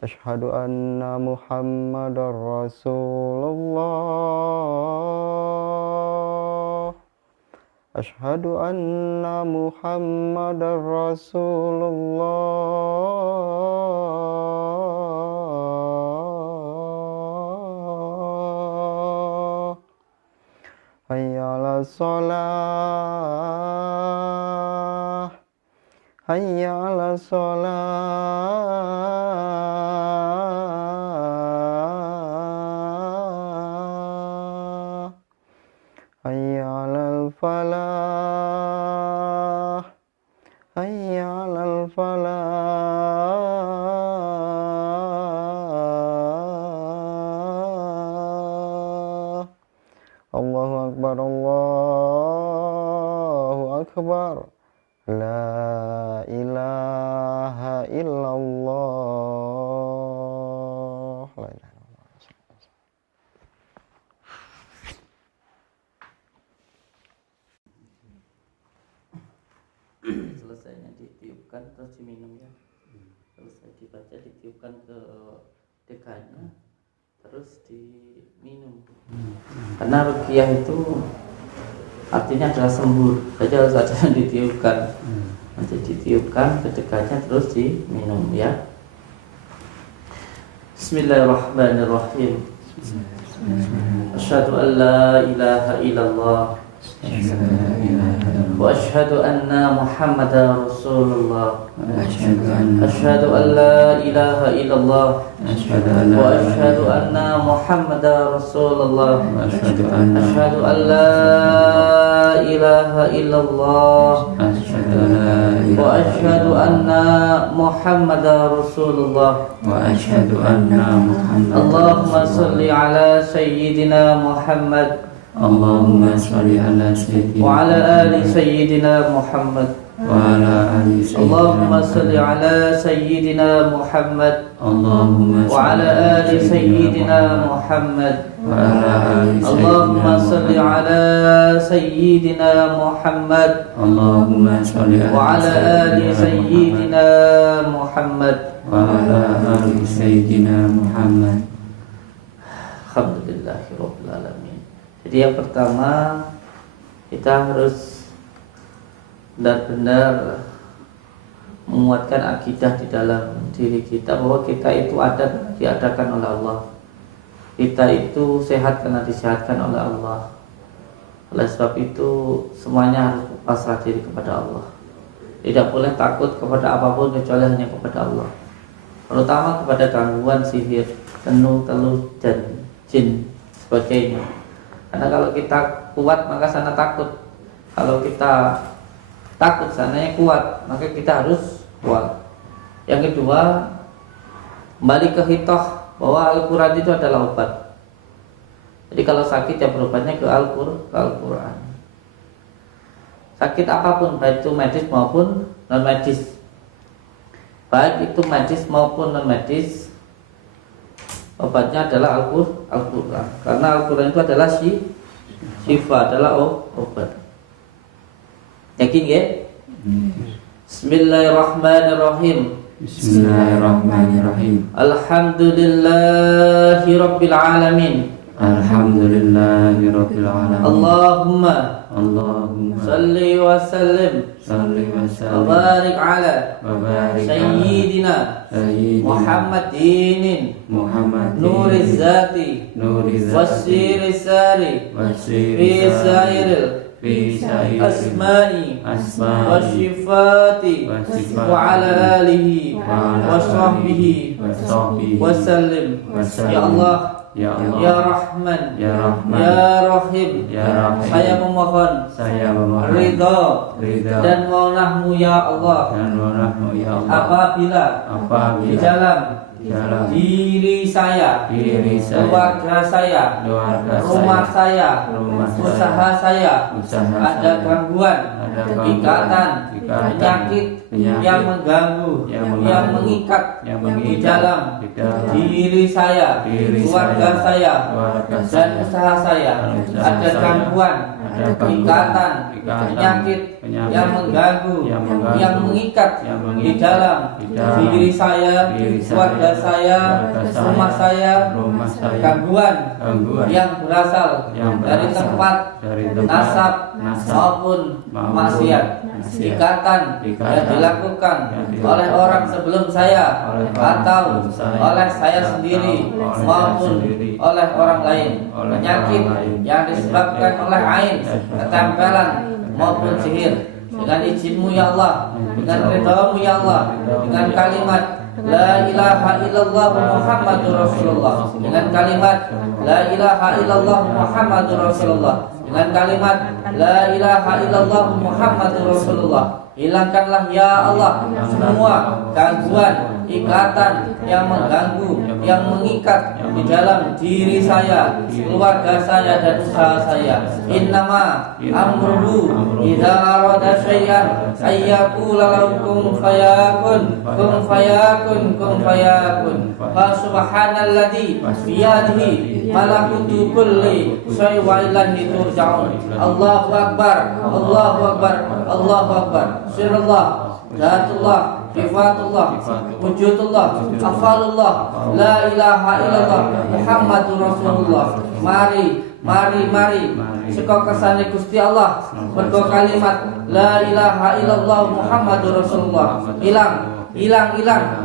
Asyhadu anna Muhammadar Rasulullah. Asyhadu anna Muhammadar Rasulullah. Hayya 'alas shalah. Hayya 'alas shalah. Hayya 'alal falah. Hayya 'alal falah. Allahu Akbar, Allahu Akbar. La ilaha illallah. La ilaha illallah. Selesainya ditiupkan terus diminum ya. Selesai dibaca ditiupkan ke dekanya terus diminum. Karena ruqyah itu artinya adalah sembuh, saja harus ada yang ditiupkan. Nanti ditiupkan ke dekanya terus diminum ya. Bismillahirrahmanirrahim. Asyhadu an la ilaha illallah wa asyhadu anna Muhammadar Rasulullah. Asyhadu an la ilaha illallah wa asyhadu anna Muhammadar Rasulullah. Asyhadu an la ilaha illallah wa asyhadu anna Muhammadar Rasulullah. Allahumma salli ala sayyidina Muhammad Allahumma salli ala sayyidina wa ala ali sayyidina Muhammad. Allahumma salli ala sayyidina Muhammad wa ala ali sayyidina Muhammad. Allahumma salli ala sayyidina Muhammad wa ala ali sayyidina Muhammad. Alhamdulillahirabbil alamin. Jadi yang pertama, kita harus benar-benar menguatkan akidah di dalam diri kita bahwa kita itu ada karena diadakan oleh Allah. Kita itu sehat karena disehatkan oleh Allah. Oleh sebab itu semuanya harus pasrah diri kepada Allah. Tidak boleh takut kepada apapun kecuali hanya kepada Allah. Terutama kepada gangguan sihir, tenung, teluh, dan jin sebagainya. Karena kalau kita kuat maka sana takut. Kalau kita takut sananya kuat, maka kita harus kuat. Yang kedua, kembali ke hitoh bahwa Al-Quran itu adalah obat. Jadi kalau sakit ya berobatnya ke Al-Quran. Sakit apapun, baik itu medis maupun non medis, baik itu medis maupun non medis, obatnya adalah Al-Quran. Karena Al-Quran itu adalah syifa, adalah obat. Yakin ya? Bismillahirrahmanirrahim. Alhamdulillahirabbil alamin. Allahumma salli wa sallim wa barik ala sayyidina Muhammadin nuriz zati wasiris sari fi sairil asma'i wa shifati wa ala alihi wa sahbihi wa sallim. Ya Allah, Ya Rahman, Ya Rahim, saya memohon ridha dan maunahmu ya Allah apabila di dalam diri saya, keluarga saya, rumah saya, usaha saya ada gangguan, ikatan, penyakit yang mengganggu, yang mengikat di dalam diri saya, keluarga saya, dan usaha saya ada gangguan, ikatan, penyakit yang mengganggu, yang mengikat di dalam diri saya, keluarga saya, rumah saya, gangguan yang berasal dari tempat nasab maupun maksiat, ikatan yang dilakukan oleh orang sebelum saya atau oleh saya sendiri maupun oleh orang lain, penyakit yang disebabkan oleh ain, ketempelan maupun sihir, dengan izinmu ya Allah, dengan ridhamu ya Allah, dengan kalimat La ilaha illallah Muhammadur Rasulullah, dengan kalimat La ilaha illallah Muhammadur Rasulullah, dengan kalimat La ilaha illallah Muhammadur Rasulullah. Hilangkanlah ya Allah semua gangguan, ikatan yang mengganggu, yang mengikat di dalam diri saya, keluarga saya, dan usaha saya. Innama amruhu idza arada syai'an ayyaqula lahu kun fayakun, kun fayakun, kun fayakun. Fa subhanalladzi biyadihi malakutu kulli syai'in wa ilaihi turja'un. Allahu akbar, Allahu akbar, Allahu akbar. Sirullah, Zatullah, Sifatullah, Wujudullah, Afalullah, La ilaha illallah Muhammadur Rasulullah. Mari seko kersane Gusti Allah mergo kalimat La ilaha illallah Muhammadur Rasulullah ilang ilang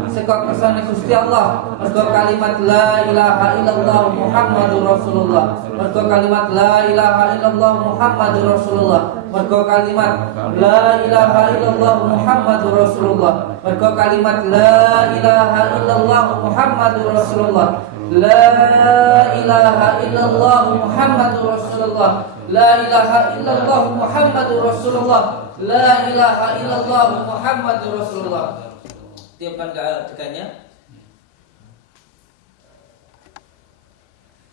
saka kersane Gusti Allah. Mergo kalimat la ilaha illallah Muhammadur Rasulullah. Mergo kalimat la ilaha illallah Muhammadur Rasulullah. Mergo kalimat la ilaha illallah Muhammadur Rasulullah. Mergo kalimat la ilaha illallah Muhammadur Rasulullah. La ilaha illallah Muhammadur Rasulullah. La ilaha illallah Muhammadur Rasulullah. La ilaha illallah Muhammadur Rasulullah. Tiupkan tekannya.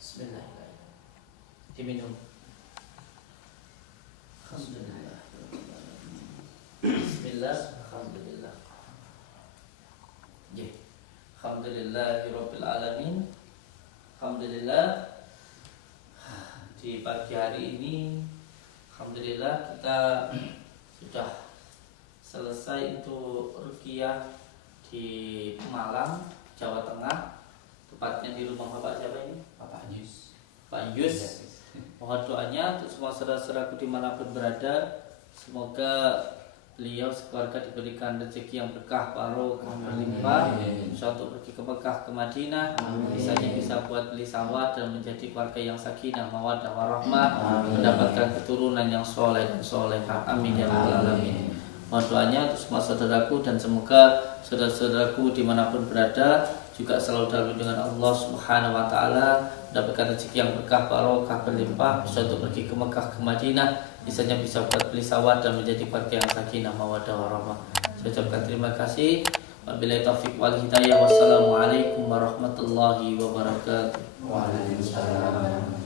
Bismillahirrahmanirrahim. Diminum. Alhamdulillah. Bismillah. Alhamdulillah. Alhamdulillahirabbil alamin. Alhamdulillah, di pagi hari ini alhamdulillah kita sudah selesai untuk ruqyah di Malang, Jawa Tengah, tepatnya di rumah Bapak siapa ini? Pak Yus. Mohon doanya untuk semua saudara-saudaraku dimanapun berada, semoga beliau sekeluarga diberikan rezeki yang berkah, barokah, berlimpah, bisa untuk pergi ke Mekah, ke Madinah, misalnya bisa buat beli sawah dan menjadi keluarga yang sakinah, mawaddah, warahmah, mendapatkan keturunan yang soleh dan solehah. Amin ya rabbal alamin. Mohon doanya untuk semua saudaraku dan semoga saudara-saudaraku dimanapun berada juga selalu dalam lindungan Allah Subhanahu wa taala, mendapatkan rezeki yang berkah, barokah, berlimpah, bisa untuk pergi ke Mekah, ke Madinah, misalnya bisa buat beli sawah dan menjadi keluarga yang sakinah, mawaddah, warahmah. Saya ucapkan terima kasih. Wabillahi taufiq wal hidayah. Wassalamualaikum warahmatullahi wabarakatuh. Waalaikumsalam.